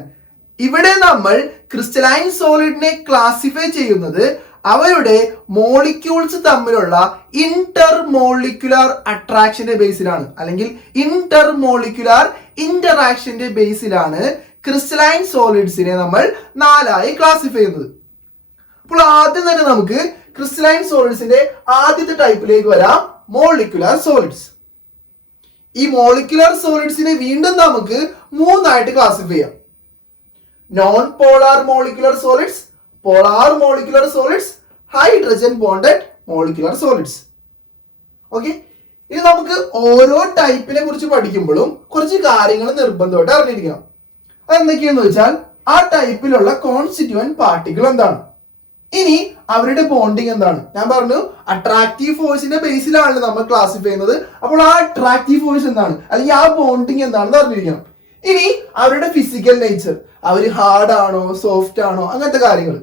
ഇവിടെ നമ്മൾ ക്രിസ്റ്റലൈൻ സോളിഡിനെ ക്ലാസിഫൈ ചെയ്യുന്നത് അവരുടെ മോളിക്യൂൾസ് തമ്മിലുള്ള ഇന്റർമോളിക്കുലാർ അട്രാക്ഷന്റെ ബേസിലാണ്, അല്ലെങ്കിൽ ഇന്റർമോളിക്കുലാർ ഇന്ററാക്ഷന്റെ ബേസിലാണ് ക്രിസ്റ്റലൈൻ സോളിഡ്സിനെ നമ്മൾ 4ആയി ക്ലാസിഫൈ ചെയ്യുന്നത്. അപ്പോൾ ആദ്യം തന്നെ നമുക്ക് ക്രിസ്റ്റലൈൻ സോളിഡ്സിന്റെ ആദ്യത്തെ ടൈപ്പിലേക്ക് വരാം, മോളിക്കുലാർ സോളിഡ്സ്. ഈ മോളിക്കുലാർ സോളിഡ്സിനെ വീണ്ടും നമുക്ക് 3ആയിട്ട് ക്ലാസിഫൈ ചെയ്യാം. Non polar molecular solids, polar molecular solids, hydrogen bonded molecular solids. Okay, ഇനി നമുക്ക് ഓരോ ടൈപ്പിനെ കുറിച്ച് പഠിക്കുമ്പോഴും കുറച്ച് കാര്യങ്ങൾ നിർബന്ധമായിട്ട് അറിഞ്ഞിരിക്കണം. അതെന്തൊക്കെയാണെന്ന് വെച്ചാൽ ആ ടൈപ്പിലുള്ള കോൺസ്റ്റിറ്റ്യൂവന്റ് പാർട്ടിക്കിൾ എന്താണ്, ഇനി അവരുടെ ബോണ്ടിങ് എന്താണ്. ഞാൻ പറഞ്ഞു അട്രാക്റ്റീവ് ഫോഴ്സിന്റെ ബേസിലാണ് നമ്മൾ ക്ലാസിഫൈ ചെയ്യുന്നത്. അപ്പോൾ ആ അട്രാക്റ്റീവ് ഫോഴ്സ് എന്താണ്, അല്ലെങ്കിൽ ആ ബോണ്ടിങ് എന്താണെന്ന് അറിഞ്ഞിരിക്കണം. ഇനി അവരുടെ ഫിസിക്കൽ നേച്ചർ, അവർ ഹാർഡ് ആണോ സോഫ്റ്റ് ആണോ, അങ്ങനത്തെ കാര്യങ്ങൾ.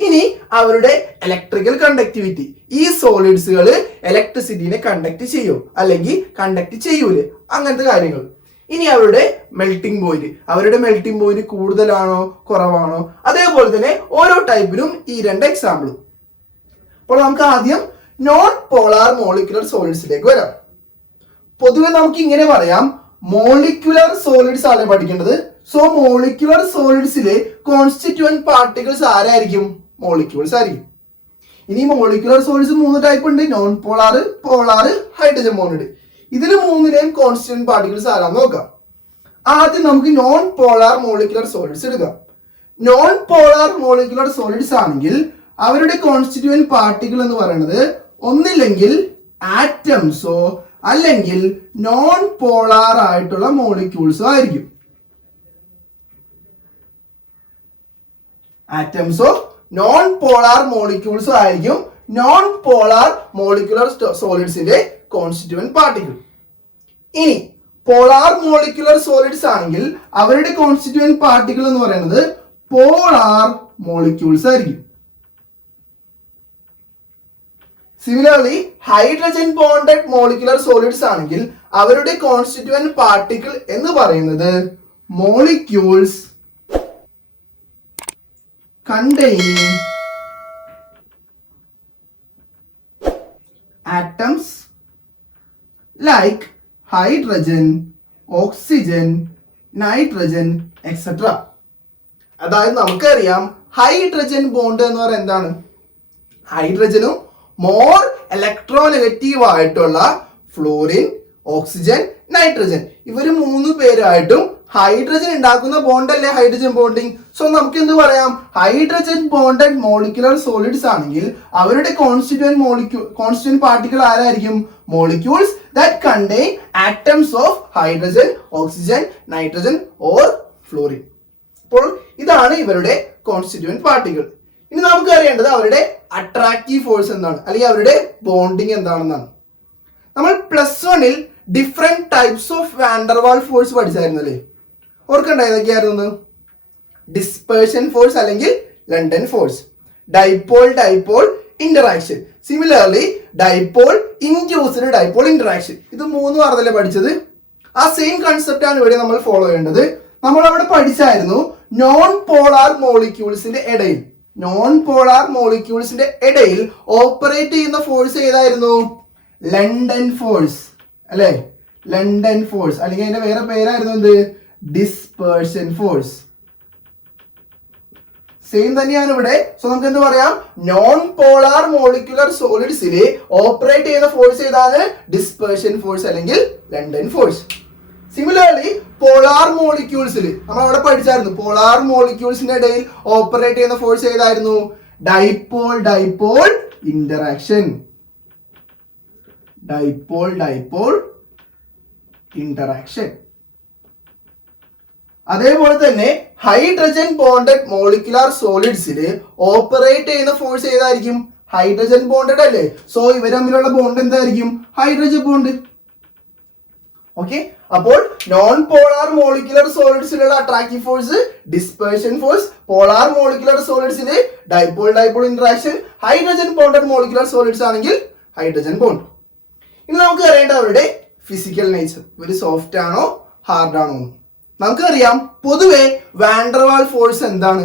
ഇനി അവരുടെ ഇലക്ട്രിക്കൽ കണ്ടക്ടിവിറ്റി, ഈ സോളിഡ്സുകൾ ഇലക്ട്രിസിറ്റിനെ കണ്ടക്ട് ചെയ്യോ അല്ലെങ്കിൽ കണ്ടക്ട് ചെയ്യൂലേ, അങ്ങനത്തെ കാര്യങ്ങൾ. ഇനി അവരുടെ മെൽറ്റിംഗ് പോയിന്റ്, അവരുടെ മെൽറ്റിംഗ് പോയിന്റ് കൂടുതലാണോ കുറവാണോ, അതേപോലെ തന്നെ ഓരോ ടൈപ്പിലും ഈ 2 എക്സാമ്പിളും. അപ്പോൾ നമുക്ക് ആദ്യം നോൺ പോളാർ മോളിക്കുലർ സോളിഡ്സിലേക്ക് വരാം. പൊതുവെ നമുക്ക് ഇങ്ങനെ പറയാം, മോളിക്കുലർ സോളിഡ്സ് ആണ് പഠിക്കേണ്ടത്. സോ മോളിക്കുലർ സോളിഡ്സിലെ കോൺസ്റ്റിറ്റ്യൂവന്റ് പാർട്ടിക്കിൾസ് ആരായിരിക്കും, മോളിക്യൂൾസ് ആയിരിക്കും. ഇനി മോളിക്കുലർ സോളിഡ്സ് 3 ടൈപ്പ് ഉണ്ട്, non polar, polar, hydrogen bonded. ഇതിൽ 3ലെയും കോൺസ്റ്റിറ്റ്യൂവന്റ് പാർട്ടിക്കിൾസ് ആരാന്ന് നോക്കാം. ആദ്യം നമുക്ക് നോൺ പോളാർ മോളിക്കുലർ സോളിഡ്സ് എടുക്കാം. നോൺ പോളാർ മോളിക്കുലർ സോളിഡ്സ് ആണെങ്കിൽ അവരുടെ കോൺസ്റ്റിറ്റ്യൂവന്റ് പാർട്ടിക്കിൾ എന്ന് പറയുന്നത് ഒന്നില്ലെങ്കിൽ ആറ്റംസോ അല്ലെങ്കിൽ നോൺ പോളാർ ആയിട്ടുള്ള മോളിക്യൂൾസോ ആയിരിക്കും. ആറ്റംസോ നോൺ പോളാർ മോളിക്യൂൾസോ ആയിരിക്കും നോൺ പോളാർ മോളിക്കുലർ സോളിഡ്സിന്റെ കോൺസ്റ്റിറ്റ്യൂവന്റ് പാർട്ടിക്കിൾ. ഇനി പോളാർ മോളിക്കുലർ സോളിഡ്സ് ആണെങ്കിൽ അവരുടെ കോൺസ്റ്റിറ്റ്യൂവന്റ് പാർട്ടിക്കിൾ എന്ന് പറയുന്നത് പോളാർ മോളിക്യൂൾസ് ആയിരിക്കും. Similarly hydrogen bonded molecular solids ആണെങ്കിൽ അവരുടെ കോൺസ്റ്റിറ്റ്യൂവന്റ് പാർട്ടിക്കിൾ എന്ന് പറയുന്നത് molecules containing atoms like hydrogen, oxygen, nitrogen, etc. അതായത് നമുക്കറിയാം ഹൈഡ്രജൻ ബോണ്ട് എന്ന് പറയുന്നത് എന്താണ്, ഹൈഡ്രജനും മോർ ഇലക്ട്രോനെഗറ്റീവ് ആയിട്ടുള്ള ഫ്ലോറിൻ, ഓക്സിജൻ, നൈട്രജൻ, ഇവര് 3 പേരായിട്ടും ഹൈഡ്രജൻ ഉണ്ടാക്കുന്ന ബോണ്ട് അല്ലേ ഹൈഡ്രജൻ ബോണ്ടിങ്. സോ നമുക്ക് എന്ത് പറയാം, ഹൈഡ്രജൻ ബോണ്ടഡ് മോളിക്കുലർ സോളിഡ്സ് ആണെങ്കിൽ അവരുടെ കോൺസ്റ്റിറ്റ്യൂവന്റ് പാർട്ടിക്കിൾ ആരായിരിക്കും, molecules that contain atoms of hydrogen, oxygen, nitrogen or florin. അപ്പോൾ ഇതാണ് ഇവരുടെ കോൺസ്റ്റിറ്റ്യൂവന്റ് പാർട്ടിക്കിൾ. ഇനി നമുക്ക് അറിയേണ്ടത് അവരുടെ അട്രാക്റ്റീവ് ഫോഴ്സ് എന്താണ്, അല്ലെങ്കിൽ അവരുടെ ബോണ്ടിങ് എന്താണെന്നാണ്. നമ്മൾ +1 different types of van der Waals force പഠിച്ചായിരുന്നല്ലേ, ഓർക്കണ്ട ഏതൊക്കെയായിരുന്നു, ഡിസ്പേർഷൻ ഫോഴ്സ് അല്ലെങ്കിൽ London force, dipole dipole interaction, similarly dipole induced dipole interaction. ഇത് 3 ആർന്നല്ലേ പഠിച്ചത്. ആ സെയിം കൺസെപ്റ്റ് ആണ് ഇവിടെ നമ്മൾ ഫോളോ ചെയ്യേണ്ടത്. നമ്മൾ അവിടെ പഠിച്ചായിരുന്നു നോൺ പോളാർ മോളിക്യൂൾസിന്റെ ഇടയിൽ, നോൺ പോളാർ മോളിക്യൂൾസിന്റെ ഇടയിൽ ഓപ്പറേറ്റ് ചെയ്യുന്ന ഫോഴ്സ് ഏതായിരുന്നു, ലണ്ടൻ ഫോഴ്സ് അല്ലെ, ലണ്ടൻ ഫോഴ്സ്, അല്ലെങ്കിൽ അതിന്റെ വേറെ പേരായിരുന്നു എന്ത്, ഡിസ്പേർഷൻ ഫോഴ്സ്. സെയിം തന്നെയാണ് ഇവിടെ. സോ നമുക്ക് എന്ത് പറയാം, നോൺ പോളാർ മോളിക്കുലർ സോളിഡ്സിൽ ഓപ്പറേറ്റ് ചെയ്യുന്ന ഫോഴ്സ് ഏതാണ്, ഡിസ്പേർഷൻ ഫോഴ്സ് അല്ലെങ്കിൽ ലണ്ടൻ ഫോഴ്സ്. സിമിലർലി പോളാർ മോളിക്യൂൾസിൽ നമ്മൾ അവിടെ പഠിച്ചായിരുന്നു, പോളാർ മോളിക്യൂൾസിന്റെ ഇടയിൽ ഓപ്പറേറ്റ് ചെയ്യുന്ന ഫോഴ്സ് ഏതായിരുന്നു, dipole dipole interaction, dipole dipole interaction. അതേപോലെ തന്നെ ഹൈഡ്രജൻ ബോണ്ടഡ് മോളിക്കുലാർ സോളിഡ്സിൽ ഓപ്പറേറ്റ് ചെയ്യുന്ന ഫോഴ്സ് ഏതായിരിക്കും, ഹൈഡ്രജൻ ബോണ്ടഡ് അല്ലേ. സോ ഇവർ തമ്മിലുള്ള ബോണ്ട് എന്തായിരിക്കും, ഹൈഡ്രജൻ ബോണ്ട്. ഓക്കെ, അപ്പോൾ നോൺ പോളാർ മോളിക്കുലർ സോളിഡ്സിലുള്ള attractive force dispersion force, polar molecular സോളിഡ്സിൽ dipole dipole interaction, hydrogen bonded molecular solids ആണെങ്കിൽ ഹൈഡ്രജൻ ബോണ്ട്. ഇനി നമുക്ക് അറിയേണ്ട അവരുടെ ഫിസിക്കൽ നേച്ചർ, ഇവർ സോഫ്റ്റ് ആണോ ഹാർഡ് ആണോ. നമുക്കറിയാം പൊതുവെ വാൻഡർവാൾ ഫോഴ്സ് എന്താണ്?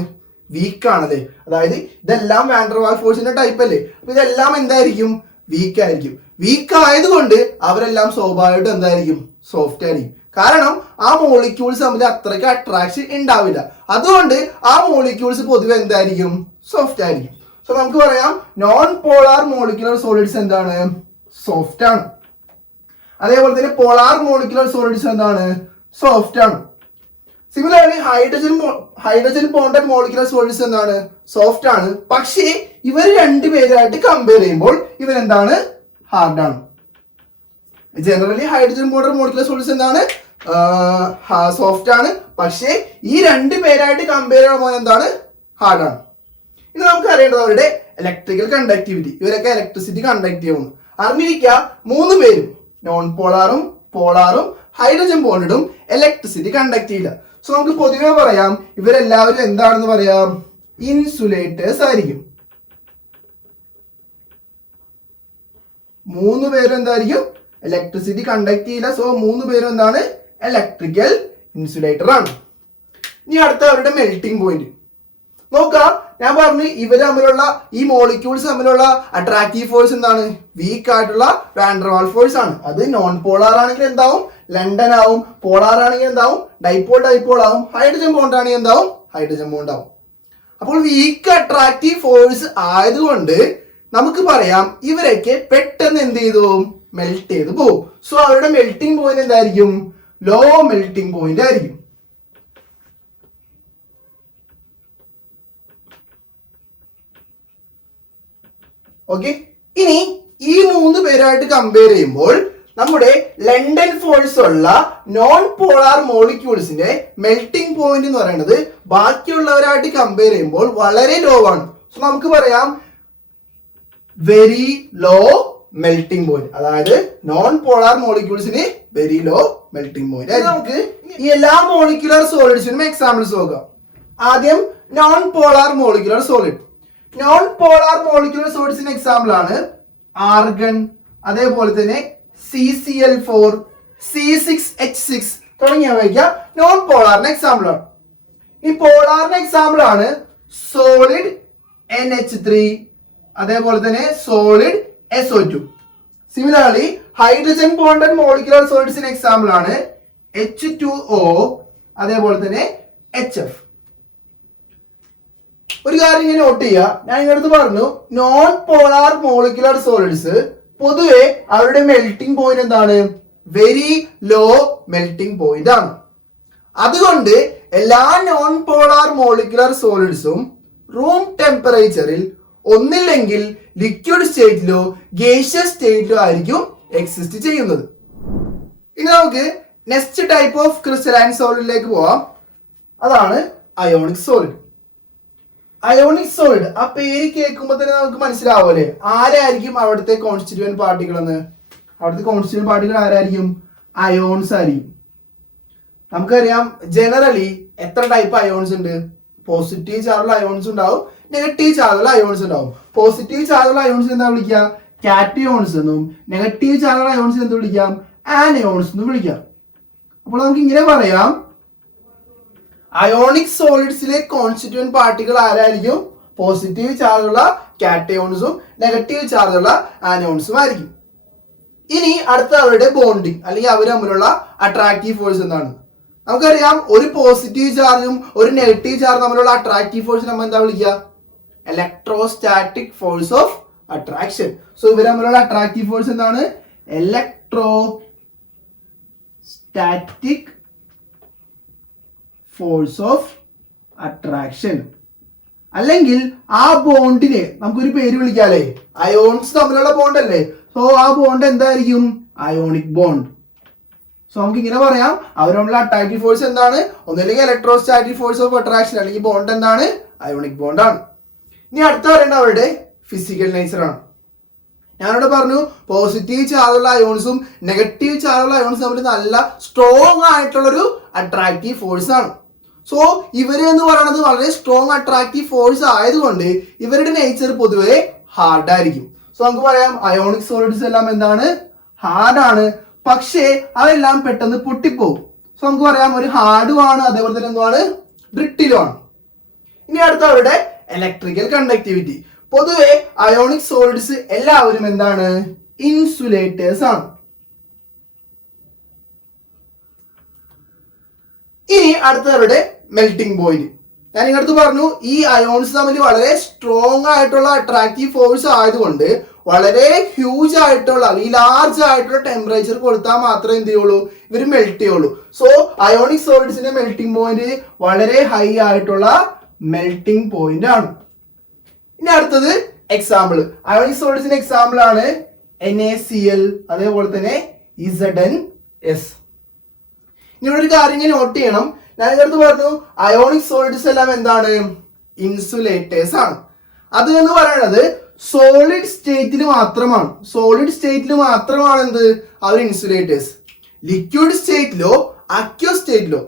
വീക്ക് ആണല്ലേ. അതായത് ഇതെല്ലാം വാൻഡർവാൾ ഫോഴ്സിന്റെ ടൈപ്പ് അല്ലേ. അപ്പൊ ഇതെല്ലാം എന്തായിരിക്കും? വീക്ക് ആയിരിക്കും. വീക്ക് ആയതുകൊണ്ട് അവരെല്ലാം സ്വാഭാവികമായിട്ടും എന്തായിരിക്കും? സോഫ്റ്റ് ആയിരിക്കും. കാരണം ആ മോളിക്യൂൾസ് തമ്മിൽ അത്രയ്ക്ക് അട്രാക്ഷൻ ഉണ്ടാവില്ല. അതുകൊണ്ട് ആ മോളിക്യൂൾസ് പൊതുവെ എന്തായിരിക്കും? സോഫ്റ്റ് ആയിരിക്കും. സോ നമുക്ക് പറയാം നോൺ പോളാർ മോളിക്യുലർ സോളിഡ്സ് എന്താണ്? സോഫ്റ്റ് ആണ്. അതേപോലെ തന്നെ പോളാർ മോളിക്യുലർ സോളിഡ്സ് എന്താണ്? സോഫ്റ്റ് ആണ്. Similarly hydrogen bonded molecular solids എന്താണ്? സോഫ്റ്റ് ആണ്. പക്ഷേ ഇവർ രണ്ടുപേരായിട്ട് കമ്പയർ ചെയ്യുമ്പോൾ ഇവരെന്താണ്? ഹാർഡ് ആണ്. Generally hydrogen bonded molecular solids എന്താണ്? സോഫ്റ്റ് ആണ്. പക്ഷേ ഈ രണ്ടു പേരായിട്ട് കമ്പയർ ചെയ്യുമ്പോൾ എന്താണ്? ഹാർഡ് ആണ്. ഇനി നമുക്ക് അറിയേണ്ടത് അവരുടെ ഇലക്ട്രിക്കൽ കണ്ടക്ടിവിറ്റി. ഇവരൊക്കെ ഇലക്ട്രിസിറ്റി കണ്ടക്ട് ചെയ്യുന്നു. അറിഞ്ഞിരിക്കുക, മൂന്ന് പേരും നോൺ പോളാറും പോളാറും ഹൈഡ്രജൻ ബോണ്ടഡും ഇലക്ട്രിസിറ്റി കണ്ടക്ട് ചെയ്യില്ല. സോ നമുക്ക് പൊതുവെ പറയാം ഇവരെല്ലാവരും എന്താണെന്ന് പറയാം? ഇൻസുലേറ്റേഴ്സ് ആയിരിക്കും. മൂന്ന് പേരും എന്തായിരിക്കും? ഇലക്ട്രിസിറ്റി കണ്ടക്ട് ചെയ്യില്ല. സോ മൂന്ന് പേരും എന്താണ്? ഇലക്ട്രിക്കൽ ഇൻസുലേറ്റർ ആണ്. ഇനി അടുത്ത അവരുടെ മെൽറ്റിംഗ് പോയിന്റ് നോക്കാം. ഞാൻ പറഞ്ഞു ഇവർ തമ്മിലുള്ള ഈ മോളിക്യൂൾസ് തമ്മിലുള്ള അട്രാക്റ്റീവ് ഫോഴ്സ് എന്താണ്? വീക്ക് ആയിട്ടുള്ള വാൻഡർവാൾ ഫോഴ്സ് ആണ്. അത് നോൺ പോളാർ ആണെങ്കിൽ എന്താവും? ലണ്ടൻ ആവും. പോളാർ ആണെങ്കിൽ എന്താവും? ഡൈപോൾ ഡൈപോൾ ആവും. ഹൈഡ്രജൻ ബോണ്ട് ആണെങ്കിൽ എന്താവും? ഹൈഡ്രജൻ ബോണ്ട് ആവും. അപ്പോൾ വീക്ക് അട്രാക്റ്റീവ് ഫോഴ്സ് ആയതുകൊണ്ട് നമുക്ക് പറയാം ഇവരൊക്കെ പെട്ടെന്ന് എന്ത് ചെയ്തു? മെൽറ്റ് ചെയ്ത് പോകും. സോ അവരുടെ മെൽറ്റിംഗ് പോയിന്റ് എന്തായിരിക്കും? ലോ മെൽറ്റിംഗ് പോയിന്റ് ആയിരിക്കും. ഓക്കെ. ഇനി ഈ മൂന്ന് പേരായിട്ട് കമ്പയർ ചെയ്യുമ്പോൾ നമ്മുടെ ലണ്ടൻ ഫോഴ്സ് ഉള്ള നോൺ പോളാർ മോളിക്യൂൾസിന്റെ മെൽറ്റിംഗ് പോയിന്റ് എന്ന് പറയുന്നത് ബാക്കിയുള്ളവരായിട്ട് കമ്പയർ ചെയ്യുമ്പോൾ വളരെ ലോ ആണ്. സോ നമുക്ക് പറയാം വെരി ലോ മെൽറ്റിംഗ് പോയിന്റ്. അതായത് നോൺ പോളാർ മോളിക്യൂൾസിന് വെരി ലോ മെൽറ്റിംഗ് പോയിന്റ്. നമുക്ക് ഈ എല്ലാ മോളിക്യുലർ സോളിഡ്സിനും എക്സാമ്പിൾസ് നോക്കാം. ആദ്യം non polar molecular solid. Non polar molecular സോളിഡ്സിന് എക്സാമ്പിൾ ആണ് ആർഗൺ, അതേപോലെ തന്നെ CCl4, C6H6 തുടങ്ങിയവയ്ക്ക് നോൺ പോളാറിന് എക്സാമ്പിൾ ആണ്. ഈ പോളാറിന് എക്സാമ്പിൾ ആണ് സോളിഡ് NH3, അതേപോലെ തന്നെ solid SO2. Similarly hydrogen bonded molecular സോളിഡ്സിന് എക്സാമ്പിൾ ആണ് H2O, അതേപോലെ തന്നെ HF. ഒരു കാര്യം ഞാൻ നോട്ട് ചെയ്യുക, ഞാൻ ഇങ്ങടുത്ത് പറഞ്ഞു നോൺ പോളാർ മോളിക്യുലർ സോളിഡ്സ് പൊതുവെ അവരുടെ മെൽറ്റിംഗ് പോയിന്റ് എന്താണ്? വെരി ലോ മെൽറ്റിംഗ് പോയിന്റ് ആണ്. അതുകൊണ്ട് എല്ലാ നോൺ പോളാർ മോളിക്യുലർ സോളിഡ്സും റൂം ടെമ്പറേച്ചറിൽ ഒന്നില്ലെങ്കിൽ ലിക്വിഡ് സ്റ്റേറ്റിലോ ഗേഷ്യസ് സ്റ്റേറ്റിലോ ആയിരിക്കും എക്സിസ്റ്റ് ചെയ്യുന്നത്. ഇനി നമുക്ക് നെക്സ്റ്റ് ടൈപ്പ് ഓഫ് ക്രിസ്റ്റലൈൻ സോളിഡിലേക്ക് പോവാം. അതാണ് അയോണിക് സോളിഡ്. അയോണിക് സോളിഡ് ആ പേര് കേൾക്കുമ്പോൾ തന്നെ നമുക്ക് മനസ്സിലാവുമല്ലേ ആരായിരിക്കും അവിടുത്തെ കോൺസ്റ്റിറ്റ്യൂവന്റ് പാർട്ടികൾ എന്ന്? അവിടുത്തെ കോൺസ്റ്റിറ്റ്യൂവന്റ് പാർട്ടികൾ ആരായിരിക്കും? അയോൺസ് ആയിരിക്കും. നമുക്കറിയാം ജനറലി എത്ര ടൈപ്പ് അയോൺസ് ഉണ്ട്? പോസിറ്റീവ് ചാർജുള്ള അയോൺസ് ഉണ്ടാവും, നെഗറ്റീവ് ചാർജുള്ള അയോൺസ് ഉണ്ടാവും. പോസിറ്റീവ് ചാർജുള്ള അയോൺസ് എന്താ വിളിക്കുക? കാറ്റിയോൺസ് എന്നും, നെഗറ്റീവ് ചാർജുള്ള അയോൺസ് എന്ത് വിളിക്കാം? ആനയോൺസ് എന്നും വിളിക്കാം. അപ്പോൾ നമുക്ക് ഇങ്ങനെ പറയാം അയോണിക് സോളിഡ്സിലെ കോൺസ്റ്റിറ്റ്യൂവന്റ് പാർട്ടികൾ ആരായിരിക്കും? പോസിറ്റീവ് ചാർജുള്ള കാറ്റയോൺസും നെഗറ്റീവ് ചാർജുള്ള ആനയോൺസും ആയിരിക്കും. ഇനി അടുത്ത അവരുടെ ബോണ്ടിങ് അല്ലെങ്കിൽ അവർ തമ്മിലുള്ള അട്രാക്റ്റീവ് ഫോഴ്സ് എന്താണ്? നമുക്കറിയാം ഒരു പോസിറ്റീവ് ചാർജും ഒരു നെഗറ്റീവ് ചാർജും തമ്മിലുള്ള അട്രാക്റ്റീവ് ഫോഴ്സ് നമ്മൾ എന്താ വിളിക്കുക? Electrostatic force of attraction. So ഇവർ തമ്മിലുള്ള അട്രാക്റ്റീവ് ഫോഴ്സ് എന്താണ്? Electrostatic force of attraction. അല്ലെങ്കിൽ ആ ബോണ്ടിനെ നമുക്കൊരു പേര് വിളിക്കാല്ലേ, അയോൺസ് തമ്മിലുള്ള ബോണ്ട് അല്ലേ. സോ ആ ബോണ്ട് എന്തായിരിക്കും? Ionic bond. സോ നമുക്ക് ഇങ്ങനെ പറയാം അവരുള്ള അട്രാക്റ്റീവ് ഫോഴ്സ് എന്താണ്? ഒന്നല്ലെങ്കിൽ ഇലക്ട്രോസ്റ്റാറ്റിക് ഫോഴ്സ് ഓഫ് അട്രാക്ഷൻ, അല്ലെങ്കിൽ ബോണ്ട് എന്താണ്? അയോണിക് ബോണ്ട് ആണ്. ഇനി അടുത്ത പറയേണ്ട അവരുടെ ഫിസിക്കൽ നേച്ചർ ആണ്. ഞാനിവിടെ പറഞ്ഞു പോസിറ്റീവ് ചാർജുള്ള അയോൺസും നെഗറ്റീവ് ചാർജുള്ള അയോൺസും തമ്മിൽ നല്ല സ്ട്രോങ് ആയിട്ടുള്ളൊരു അട്രാക്റ്റീവ് ഫോഴ്സ് ആണ്. സോ ഇവര് എന്ന് പറയുന്നത് വളരെ സ്ട്രോങ് അട്രാക്റ്റീവ് ഫോഴ്സ് ആയതുകൊണ്ട് ഇവരുടെ നേച്ചർ പൊതുവെ ഹാർഡ് ആയിരിക്കും. സോ നമുക്ക് പറയാം അയോണിക് സോളിഡ്സ് എല്ലാം എന്താണ്? ഹാർഡ് ആണ്. പക്ഷേ അതെല്ലാം പെട്ടെന്ന് പൊട്ടിപ്പോകും. സോ സോ നമുക്ക് പറയാം ഒരു ഹാർഡും ആണ്, അതേപോലെ തന്നെ എന്താണ് ബ്രിട്ടിലും ആണ്. ഇനി അടുത്ത അവരുടെ ഇലക്ട്രിക്കൽ കണ്ടക്ടിവിറ്റി. പൊതുവെ അയോണിക് സോളിഡ്സ് എല്ലാവരും എന്താണ് ഇൻസുലേറ്റേഴ്സ് ആണ്. ഇനി അടുത്തവരുടെ മെൽറ്റിംഗ് പോയിന്റ്. ഞാൻ നിങ്ങളടുത്ത് പറഞ്ഞു ഈ അയോൺസ് തമ്മിൽ വളരെ സ്ട്രോങ് ആയിട്ടുള്ള അട്രാക്റ്റീവ് ഫോഴ്സ് ആയതുകൊണ്ട് വളരെ ഹ്യൂജ് ആയിട്ടുള്ള ഈ ലാർജ് ആയിട്ടുള്ള ടെമ്പറേച്ചർ കൊടുത്താൽ മാത്രമേ എന്ത് ചെയ്യുള്ളൂ ഇവർ മെൽറ്റ് ചെയ്യുള്ളൂ. സോ അയോണിക് സോളിഡ്സിന്റെ മെൽറ്റിംഗ് പോയിന്റ് വളരെ ഹൈ ആയിട്ടുള്ള മെൽറ്റിംഗ് പോയിന്റ് ആണ്. ഇനി അടുത്തത് എക്സാമ്പിൾ. അയോണിക് സോളിഡ്സിന്റെ എക്സാമ്പിൾ ആണ് NaCl, അതേപോലെ തന്നെ ZnS. ഇനി ഇവിടെ ഒരു കാര്യം ഞാൻ നോട്ട് ചെയ്യണം. ഞാൻ ഇതിനടുത്ത് പറഞ്ഞു അയോണിക് സോളിഡ്സ് എല്ലാം എന്താണ് ഇൻസുലേറ്റേഴ്സ് ആണ്. അത് എന്ന് പറയുന്നത് സോളിഡ് സ്റ്റേറ്റിൽ മാത്രമാണ്. സോളിഡ് സ്റ്റേറ്റിൽ മാത്രമാണ് എന്ത് അവർ ഇൻസുലേറ്റേഴ്സ്. ലിക്വിഡ് സ്റ്റേറ്റിലോ അക്വസ് സ്റ്റേറ്റിലോ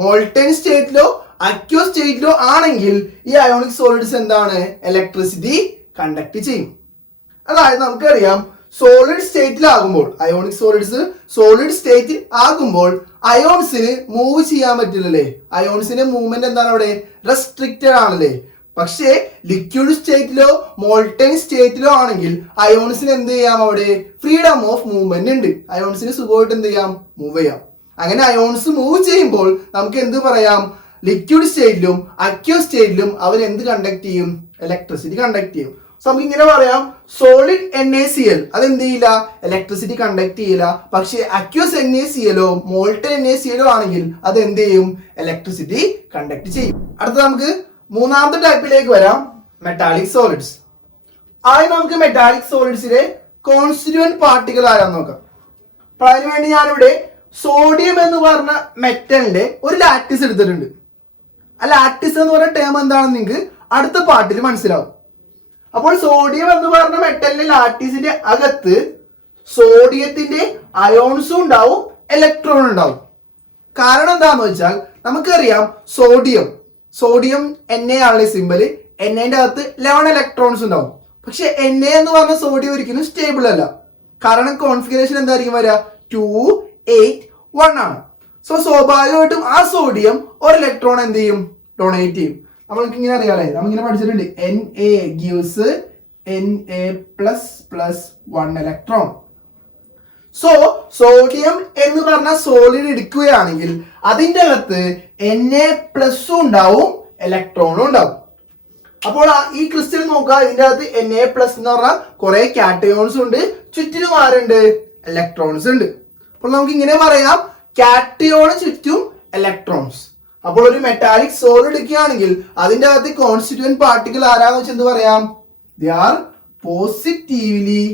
മോൾട്ടൻ സ്റ്റേറ്റിലോ അക്വസ് സ്റ്റേറ്റിലോ ആണെങ്കിൽ ഈ അയോണിക് സോളിഡ്സ് എന്താണ് ഇലക്ട്രിസിറ്റി കണ്ടക്ട് ചെയ്യും. അതായത് നമുക്കറിയാം സോളിഡ് സ്റ്റേറ്റിലാകുമ്പോൾ അയോണിക് സോളിഡ്സ് സോളിഡ് സ്റ്റേറ്റിൽ ആകുമ്പോൾ അയോൺസിന് മൂവ് ചെയ്യാൻ പറ്റില്ലല്ലേ. അയോൺസിന്റെ മൂവ്മെന്റ് എന്താണ് അവിടെ റെസ്ട്രിക്റ്റഡ് ആണല്ലേ. പക്ഷേ ലിക്വിഡ് സ്റ്റേറ്റിലോ മോൾട്ടൻ സ്റ്റേറ്റിലോ ആണെങ്കിൽ അയോൺസിന് എന്ത് ചെയ്യാം അവിടെ ഫ്രീഡം ഓഫ് മൂവ്മെന്റ് ഉണ്ട്. അയോൺസിന് സുഖമായിട്ട് എന്ത് ചെയ്യാം മൂവ് ചെയ്യാം. അങ്ങനെ അയോൺസ് മൂവ് ചെയ്യുമ്പോൾ നമുക്ക് എന്ത് പറയാം ലിക്വിഡ് സ്റ്റേറ്റിലും അക്വസ് സ്റ്റേറ്റിലും അവർ എന്ത് കണ്ടക്ട് ചെയ്യും ഇലക്ട്രിസിറ്റി കണ്ടക്ട് ചെയ്യും. സോ നമുക്ക് ഇങ്ങനെ പറയാം സോളിഡ് NaCl അത് എന്ത് ചെയ്യില്ല ഇലക്ട്രിസിറ്റി കണ്ടക്ട് ചെയ്യില്ല. പക്ഷേ അക്വസ് NaClോ മോൾട്ടൻ NaClോ ആണെങ്കിൽ അത് എന്ത് ചെയ്യും ഇലക്ട്രിസിറ്റി കണ്ടക്ട് ചെയ്യും. അടുത്ത നമുക്ക് മൂന്നാമത്തെ ടൈപ്പിലേക്ക് വരാം, മെറ്റാലിക് സോളിഡ്സ്. ആദ്യം നമുക്ക് മെറ്റാലിക് സോളിഡ്സിലെ കോൺസ്റ്റിറ്റ്യൂവന്റ് പാർട്ടിക്കിൾ ആരാന്ന് നോക്കാം. അപ്പൊ അതിനുവേണ്ടി ഞാനിവിടെ സോഡിയം എന്ന് പറഞ്ഞ മെറ്റലിന്റെ ഒരു ലാറ്റിസ് എടുത്തിട്ടുണ്ട്. ആ ലാറ്റിസ് എന്ന് പറഞ്ഞ ടേം എന്താണെന്ന് നിങ്ങൾക്ക് അടുത്ത പാർട്ടിൽ മനസ്സിലാവും. അപ്പോൾ സോഡിയം എന്ന് പറഞ്ഞ മെറ്റലിന്റെ ലാറ്റീസിന്റെ അകത്ത് സോഡിയത്തിന്റെ അയോൺസും ഉണ്ടാവും ഇലക്ട്രോണും ഉണ്ടാവും. കാരണം എന്താന്ന് വെച്ചാൽ നമുക്കറിയാം സോഡിയം Na ആണല്ലേ സിമ്പല്. Na-ന്റെ അകത്ത് 11 ഇലക്ട്രോൺസ് ഉണ്ടാവും. പക്ഷെ Na എന്ന് പറഞ്ഞ സോഡിയം ഒരിക്കലും സ്റ്റേബിൾ അല്ല. കാരണം കോൺഫിഗറേഷൻ എന്തായിരിക്കും വരിക 2, 8, 1 ആണ്. സോ സ്വാഭാവികമായിട്ടും ആ സോഡിയം ഒരു ഇലക്ട്രോൺ എന്ത് ചെയ്യും ഡൊണേറ്റ് ചെയ്യും. നമ്മൾക്ക് ഇങ്ങനെ അറിയാലേ, നമ്മളിങ്ങനെ പഠിച്ചിട്ടുണ്ട് Na gives Na++1 electron. So sodium എന്ന് പറഞ്ഞ സോളിഡ് എടുക്കുകയാണെങ്കിൽ അതിൻ്റെ അകത്ത് Na+ ഉണ്ടാവും ഇലക്ട്രോണും ഉണ്ടാവും. അപ്പോൾ ഈ ക്രിസ്റ്റൽ നോക്കുക, ഇതിൻ്റെ അകത്ത് Na+ എന്ന് പറഞ്ഞാൽ കുറെ കാറ്റയോൺസ് ഉണ്ട്, ചുറ്റിനും ആരുണ്ട് ഇലക്ട്രോൺസ് ഉണ്ട്. അപ്പോൾ നമുക്ക് ഇങ്ങനെ പറയാം കാറ്റയോണ് ചുറ്റും ഇലക്ട്രോൺസ്. അപ്പോൾ ഒരു മെറ്റാലിക് സോളിഡ് എടുക്കുകയാണെങ്കിൽ അതിൻ്റെ അകത്ത് കോൺസ്റ്റിറ്റ്യൂവന്റ് പാർട്ടിക്കിൾ ആരാന്ന് വെച്ചാൽ എന്ത് പറയാം they are positively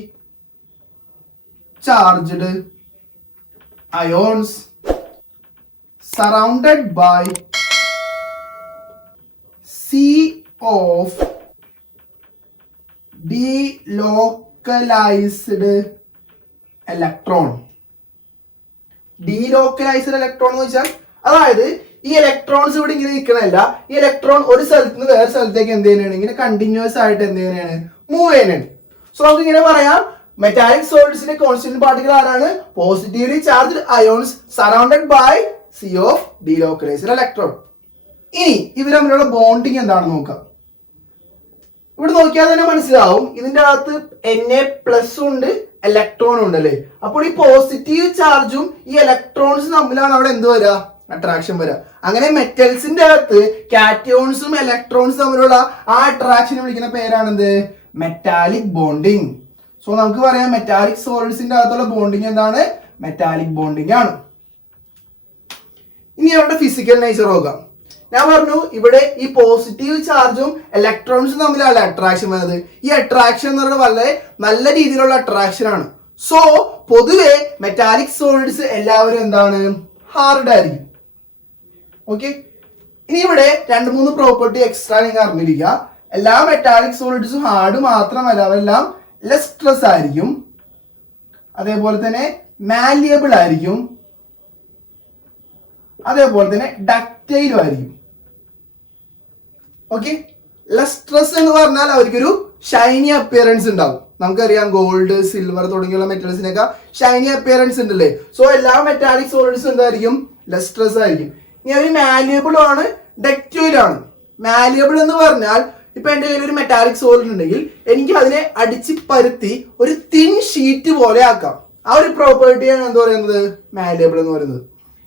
charged ions surrounded by sea of delocalized electron. Delocalised electron എന്ന് വെച്ചാൽ അതായത് ഈ ഇലക്ട്രോൺസ് ഇവിടെ ഇങ്ങനെ നിൽക്കണല്ല, ഈ ഇലക്ട്രോൺ ഒരു സ്ഥലത്ത് നിന്ന് വേറെ സ്ഥലത്തേക്ക് എന്ത് ചെയ്യുന്നതാണ് ഇങ്ങനെ കണ്ടിന്യൂസ് ആയിട്ട് എന്ത് ചെയ്യുന്നതാണ് മൂവ് ചെയ്യുന്നതാണ്. സോ നമുക്ക് ഇങ്ങനെ പറയാം മെറ്റാലിക് സോളിഡ്സിന്റെ കോൺസ്റ്റിറ്റ്യൂവന്റ് പാർട്ടിക്കിൾ ആരാണ് positively charged ions surrounded by sea of delocalised electron. ഇനി ഇവർ തമ്മിലുള്ള ബോണ്ടിങ് എന്താണെന്ന് നോക്കാം. ഇവിടെ നോക്കിയാൽ തന്നെ മനസ്സിലാവും ഇതിന്റെ അകത്ത് Na+ ഉണ്ട് ഇലക്ട്രോണും ഉണ്ട് അല്ലേ. അപ്പോൾ ഈ പോസിറ്റീവ് ചാർജും ഈ ഇലക്ട്രോൺസും തമ്മിലാണ് അവിടെ എന്ത് വരിക അട്രാക്ഷൻ വരിക. അങ്ങനെ മെറ്റൽസിന്റെ അകത്ത് കാറ്റയോൺസും ഇലക്ട്രോൺസും തമ്മിലുള്ള ആ അട്രാക്ഷൻ വിളിക്കുന്ന പേരാണെന്ത് മെറ്റാലിക് ബോണ്ടിങ്. സോ നമുക്ക് പറയാം മെറ്റാലിക് സോളിഡ്സിന്റെ അകത്തുള്ള ബോണ്ടിങ് എന്താണ് മെറ്റാലിക് ബോണ്ടിങ് ആണ്. ഇനി അവരുടെ ഫിസിക്കൽ നേച്ചർ നോക്കാം. ഞാൻ പറഞ്ഞു ഇവിടെ ഈ പോസിറ്റീവ് ചാർജും ഇലക്ട്രോൺസും തമ്മിലാണ് അട്രാക്ഷൻ വരുന്നത്. ഈ അട്രാക്ഷൻ എന്ന് പറയുന്നത് വളരെ നല്ല രീതിയിലുള്ള അട്രാക്ഷൻ ആണ്. സോ പൊതുവെ മെറ്റാലിക് സോളിഡ്സ് എല്ലാവരും എന്താണ് ഹാർഡ് ആയിരിക്കും. ഓക്കെ, ഇനി ഇവിടെ 2-3 പ്രോപ്പർട്ടി എക്സ്ട്രാ നിങ്ങൾ അറിഞ്ഞിരിക്കുക. എല്ലാ മെറ്റാലിക് സോളിഡ്സും ഹാർഡ് മാത്രമല്ല അവരെല്ലാം ലെസ്ട്രസ് ആയിരിക്കും, അതേപോലെ തന്നെ മാലിയബിൾ ആയിരിക്കും, അതേപോലെ തന്നെ ഡക്റ്റൈലും ആയിരിക്കും. ഓക്കെ, ലസ്ട്രസ് എന്ന് പറഞ്ഞാൽ അവർക്കൊരു ഷൈനി അപ്പിയറൻസ് ഉണ്ടാവും. നമുക്കറിയാം ഗോൾഡ്, സിൽവർ തുടങ്ങിയുള്ള മെറ്റൽസിനൊക്കെ ഷൈനി അപ്പിയറൻസ് ഉണ്ടല്ലേ. സോ എല്ലാ മെറ്റാലിക് സോളിഡ്സും എന്തായിരിക്കും ലസ്ട്രസ് ആയിരിക്കും. ഇനി അവർ മാലിയബിളും ആണ്, ഡക്റ്റൈലും ആണ്. മാലിയബിൾ എന്ന് പറഞ്ഞാൽ ഇപ്പൊ എൻ്റെ കയ്യിൽ ഒരു മെറ്റാലിക് സോളിഡ് ഉണ്ടെങ്കിൽ എനിക്ക് അതിനെ അടിച്ച് പരുത്തി ഒരു തിൻ ഷീറ്റ് പോലെ ആക്കാം. ആ ഒരു പ്രോപ്പർട്ടിയാണ് എന്താ പറയുന്നത്, മാലിയബിൾ എന്ന് പറയുന്നത്.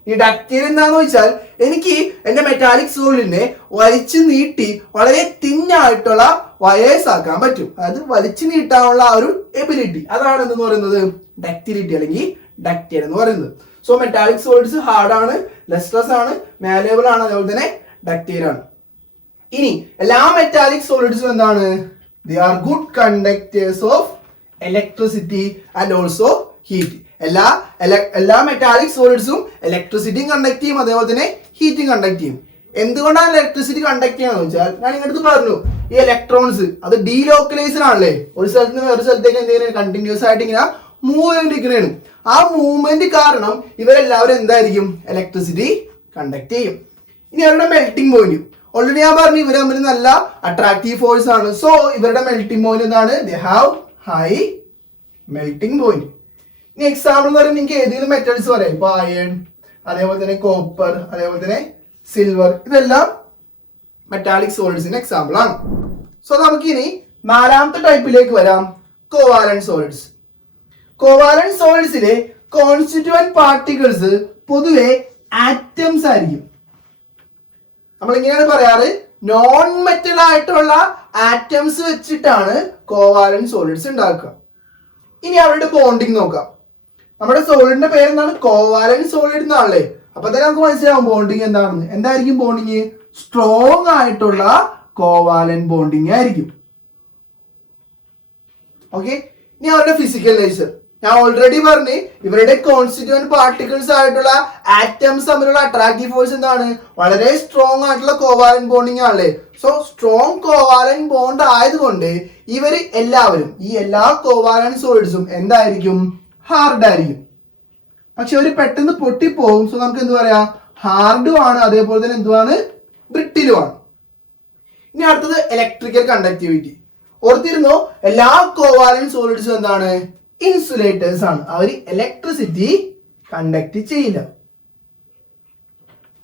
ഈ ഡക്റ്റൈൽ എന്താണെന്ന് വെച്ചാൽ എനിക്ക് എൻ്റെ മെറ്റാലിക് സോളിഡിനെ വലിച്ചു നീട്ടി വളരെ തിന്നായിട്ടുള്ള വയേഴ്സ് ആക്കാൻ പറ്റും. അത് വലിച്ചു നീട്ടാനുള്ള ആ ഒരു എബിലിറ്റി, അതാണ് എന്ന് പറയുന്നത് ഡക്റ്റിലിറ്റി അല്ലെങ്കിൽ ഡക്റ്റൈൽ എന്ന് പറയുന്നത്. സോ മെറ്റാലിക് സോളിഡ്സ് ഹാർഡാണ്, ലസ്ട്രസ് ആണ്, മാലിയബിൾ ആണ്, അതുപോലെ തന്നെ ഡക്റ്റൈൽ ആണ്. ഇനി എല്ലാ മെറ്റാലിക് സോളിഡ്സും എന്താണ്, they are good conductors of electricity and also heat. എല്ലാ മെറ്റാലിക് സോളിഡ്സും ഇലക്ട്രിസിറ്റിയും കണ്ടക്ട് ചെയ്യും, അതേപോലെ തന്നെ ഹീറ്റും കണ്ടക്ട് ചെയ്യും. എന്തുകൊണ്ടാണ് ഇലക്ട്രിസിറ്റി കണ്ടക്ട് ചെയ്യാന്ന് വെച്ചാൽ ഞാൻ ഇങ്ങോട്ട് പറഞ്ഞു, ഈ ഇലക്ട്രോൺസ് അത് ഡീലോക്കലൈസ്ഡ് ആണല്ലേ, ഒരു സ്ഥലത്ത് നിന്ന് വേറെ സ്ഥലത്തേക്ക് എന്തെങ്കിലും കണ്ടിന്യൂസ് ആയിട്ട് ഇങ്ങനെ മൂവ് ചെയ്തിരിക്കുന്നതാണ്. ആ മൂവ്മെന്റ് കാരണം ഇവരെല്ലാവരും എന്തായിരിക്കും, ഇലക്ട്രിസിറ്റി കണ്ടക്ട് ചെയ്യും. ഇനി അവരുടെ മെൽറ്റിംഗ് പോയിന്റ്, ഓൾറെഡി ഞാൻ പറഞ്ഞു ഇവർ തമ്മിൽ നല്ല അട്രാക്റ്റീവ് ഫോഴ്സ് ആണ്. സോ ഇവരുടെ മെൽറ്റിംഗ് പോയിന്റ് എന്താണ്, they have high melting point. ഇനി എക്സാമ്പിൾ എന്ന് പറയുമ്പോൾ നിങ്ങൾക്ക് ഏതെങ്കിലും മെറ്റൽസ് പറയാം, ഇപ്പൊ അയൺ, അതേപോലെ തന്നെ കോപ്പർ, അതേപോലെ തന്നെ സിൽവർ, ഇതെല്ലാം മെറ്റാലിക് സോളിഡ്സിന്റെ എക്സാമ്പിൾ ആണ്. സോ നമുക്കിനി നാലാമത്തെ ടൈപ്പിലേക്ക് വരാം, കോവാലന്റ് സോളിഡ്സ്. കോവാലന്റ് സോളിഡ്സിലെ കോൺസ്റ്റിറ്റ്യൂവന്റ് പാർട്ടിക്കിൾസ് പൊതുവെ ആറ്റംസ് ആയിരിക്കും. നമ്മൾ ഇങ്ങനെയാണ് പറയാറ്, നോൺ മെറ്റൽ ആയിട്ടുള്ള ആറ്റംസ് വെച്ചിട്ടാണ് കോവാലന്റ് സോളിഡ്സ് ഉണ്ടാക്കുക. ഇനി അവരുടെ ബോണ്ടിങ് നോക്കാം. നമ്മുടെ സോളിഡിന്റെ പേര് എന്താണ്, കോവാലന്റ് സോളിഡ് എന്നാണല്ലേ. അപ്പൊ തന്നെ നമുക്ക് മനസ്സിലാവും ബോണ്ടിങ് എന്താണെന്ന്. എന്തായിരിക്കും ബോണ്ടിങ്, സ്ട്രോങ് ആയിട്ടുള്ള കോവാലന്റ് ബോണ്ടിങ് ആയിരിക്കും. ഓക്കെ, ഇനി അവരുടെ ഫിസിക്കൽ നേച്ചർ ഞാൻ ഓൾറെഡി പറഞ്ഞു, ഇവരുടെ കോൺസ്റ്റിറ്റ്യൂവന്റ് പാർട്ടിക്കിൾസ് ആയിട്ടുള്ള ആറ്റംസ് തമ്മിലുള്ള അട്രാക്റ്റീവ് ഫോഴ്സ് എന്താണ്, വളരെ സ്ട്രോങ് ആയിട്ടുള്ള കോവാലന്റ് ബോണ്ടിങ് ആണല്ലേ. സോ സ്ട്രോങ് കോവാലന്റ് ബോണ്ട് ആയതുകൊണ്ട് ഇവർ എല്ലാവരും, ഈ എല്ലാ കോവാലന്റ് സോളിഡ്സും എന്തായിരിക്കും, ഹാർഡ് ആയിരിക്കും. പക്ഷെ അവർ പെട്ടെന്ന് പൊട്ടിപ്പോകും. സോ നമുക്ക് എന്ത് പറയാം, ഹാർഡും ആണ്, അതേപോലെ തന്നെ എന്തുവാണ്, ബ്രിട്ടിലും ആണ്. ഇനി അടുത്തത് ഇലക്ട്രിക്കൽ കണ്ടക്ടിവിറ്റി. ഓർത്തിരുന്നോ, എല്ലാ കോവാലന്റ് സോളിഡ്സും എന്താണ്, ഇൻസുലേറ്റേഴ്സ് ആണ്. അവർ ഇലക്ട്രിസിറ്റി കണ്ടക്ട് ചെയ്യില്ല.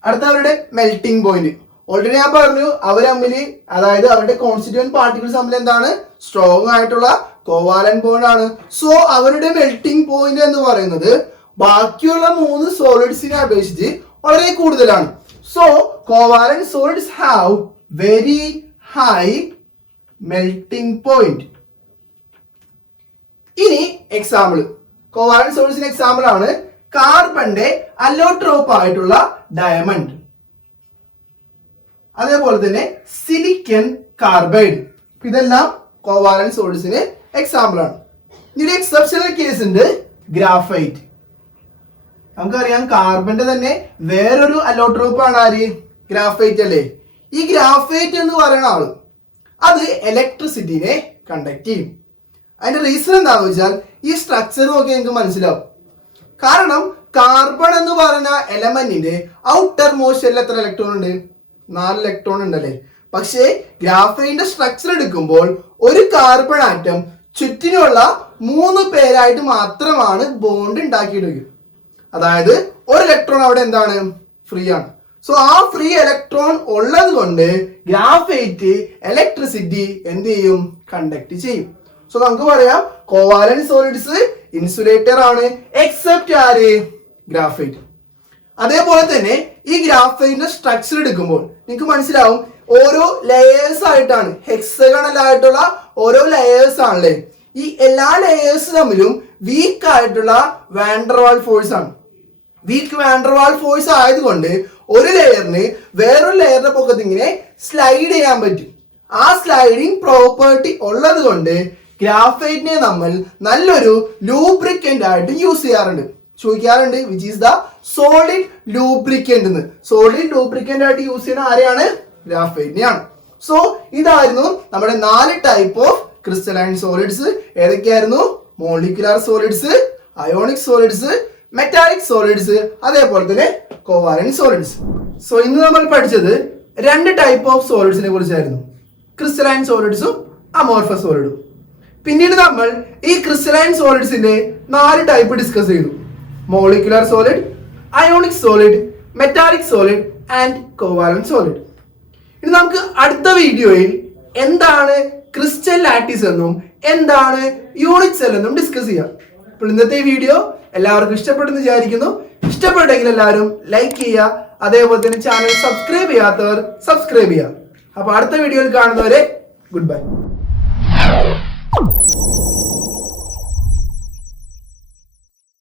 അടുത്ത അവരുടെ മെൽറ്റിംഗ് പോയിന്റ്. ഓൾറെഡി ഞാൻ പറഞ്ഞു അവർ തമ്മിൽ, അതായത് അവരുടെ കോൺസ്റ്റിറ്റ്യൂവന്റ് പാർട്ടിക്കിൾസ് തമ്മിൽ എന്താണ്, സ്ട്രോങ് ആയിട്ടുള്ള കോവാലന്റ് ബോണ്ട് ആണ്. സോ അവരുടെ മെൽറ്റിംഗ് പോയിന്റ് എന്ന് പറയുന്നത് ബാക്കിയുള്ള 3 സോളിഡ്സിനെ അപേക്ഷിച്ച് വളരെ കൂടുതലാണ്. So covalent solids have very high melting point. ഇനി എക്സാമ്പിൾ, കോവാലന്റ് സോളിഡ്സിന്റെ എക്സാമ്പിൾ ആണ് കാർബണിന്റെ അലോട്രോപ്പ് ആയിട്ടുള്ള ഡയമണ്ട്, അതേപോലെ തന്നെ സിലിക്കൺ കാർബൈഡ്. ഇതെല്ലാം കോവാലന്റ് സോളിഡ്സിന് എക്സാമ്പിൾ ആണ്. ഇനി എക്സെപ്ഷണൽ കേസ് ഉണ്ട്, ഗ്രാഫൈറ്റ്. നമുക്കറിയാം കാർബണിന്റെ തന്നെ വേറൊരു അലോട്രോപ്പ് ആണ് ആര്, ഗ്രാഫൈറ്റ് അല്ലേ. ഈ ഗ്രാഫൈറ്റ് എന്ന് പറയുന്ന ആള് അത് ഇലക്ട്രിസിറ്റിനെ കണ്ടക്ട് ചെയ്യും. അതിന്റെ റീസൺ എന്താണെന്ന് വെച്ചാൽ ഈ സ്ട്രക്ചർ നോക്കി നിങ്ങൾക്ക് മനസ്സിലാവും. കാരണം കാർബൺ എന്ന് പറയുന്ന എലമെന്റിന്റെ ഔട്ടർ മോസ്റ്റിൽ എത്ര ഇലക്ട്രോൺ ഉണ്ട്, 4 ഇലക്ട്രോൺ ഉണ്ടല്ലേ. പക്ഷേ ഗ്രാഫൈറ്റിന്റെ സ്ട്രക്ചർ എടുക്കുമ്പോൾ ഒരു കാർബൺ ആറ്റം ചുറ്റിനുള്ള 3 പേരായിട്ട് മാത്രമാണ് ബോണ്ട് ഉണ്ടാക്കിയെടുക്കുക. അതായത് ഒരു ഇലക്ട്രോൺ അവിടെ എന്താണ്, ഫ്രീ ആണ്. സോ ആ ഫ്രീ ഇലക്ട്രോൺ ഉള്ളത് കൊണ്ട് ഗ്രാഫൈറ്റ് ഇലക്ട്രിസിറ്റി എന്ത് ചെയ്യും, കണ്ടക്ട് ചെയ്യും. സോ നമുക്ക് പറയാം കോവാലന്റ് സോളിഡ്സ് ഇൻസുലേറ്റർ ആണ്, എക്സെപ്റ്റ് ആര്, ഗ്രാഫൈറ്റ്. അതേപോലെ തന്നെ ഈ ഗ്രാഫൈറ്റിന്റെ സ്ട്രക്ചർ എടുക്കുമ്പോൾ നിങ്ങൾക്ക് മനസ്സിലാവും ഓരോ ലെയേഴ്സ് ആയിട്ടാണ്, ഹെക്സഗണൽ ആയിട്ടുള്ള ഓരോ ലെയേഴ്സ് ആണല്ലേ. ഈ എല്ലാ ലെയേഴ്സ് തമ്മിലും വീക്ക് ആയിട്ടുള്ള വാൻഡർവാൾ ഫോഴ്സ് ആണ്. വീക്ക് വാൻഡർവാൾ ഫോഴ്സ് ആയതുകൊണ്ട് ഒരു ലെയറിന് വേറൊരു ലെയറിന്റെ പൊക്കത്ത് ഇങ്ങനെ സ്ലൈഡ് ചെയ്യാൻ പറ്റും. ആ സ്ലൈഡിങ് പ്രോപ്പർട്ടി ഉള്ളത് കൊണ്ട് ഗ്രാഫൈറ്റിനെ നമ്മൾ നല്ലൊരു ലൂബ്രിക്കന്റ് ആയിട്ട് യൂസ് ചെയ്യാറുണ്ട്. ചോദിക്കാറുണ്ട് which is the solid lubricant എന്ന്. സോളിഡ് ലൂബ്രിക്കന്റ് ആയിട്ട് യൂസ് ചെയ്യുന്ന ആരെയാണ്, ഗ്രാഫൈറ്റിനെയാണ്. സോ ഇതായിരുന്നു നമ്മുടെ 4 ടൈപ്പ് ഓഫ് ക്രിസ്റ്റലൈൻ സോളിഡ്സ്. ഏതൊക്കെയായിരുന്നു, molecular solids, ionic solids, metallic solids, അതേപോലെ തന്നെ കോവാലന്റ് സോളിഡ്സ്. സോ ഇന്ന് നമ്മൾ പഠിച്ചത് 2 ടൈപ്പ് ഓഫ് സോളിഡ്സിനെ കുറിച്ചായിരുന്നു, ക്രിസ്റ്റലൈൻ സോളിഡ്സും അമോർഫസ് സോളിഡും. പിന്നീട് നമ്മൾ ഈ ക്രിസ്റ്റലൈൻ സോളിഡ്സിന്റെ 4 ടൈപ്പ് ഡിസ്കസ് ചെയ്തു, molecular solid, ionic solid, metallic solid and covalent solid. ഇനി നമുക്ക് അടുത്ത വീഡിയോയിൽ എന്താണ് ക്രിസ്റ്റൽ ലാറ്റിസ് എന്നും എന്താണ് യൂണിറ്റ് സെൽ എന്നും ഡിസ്കസ് ചെയ്യാം. അപ്പോൾ ഇന്നത്തെ വീഡിയോ എല്ലാവർക്കും ഇഷ്ടപ്പെട്ടെന്ന് വിചാരിക്കുന്നു. ഇഷ്ടപ്പെട്ടെങ്കിൽ എല്ലാവരും ലൈക്ക് ചെയ്യുക, അതേപോലെ തന്നെ ചാനൽ സബ്സ്ക്രൈബ് ചെയ്യാത്തവർ സബ്സ്ക്രൈബ് ചെയ്യുക. അപ്പോൾ അടുത്ത വീഡിയോയിൽ കാണുന്നവരെ ഗുഡ് ബൈ.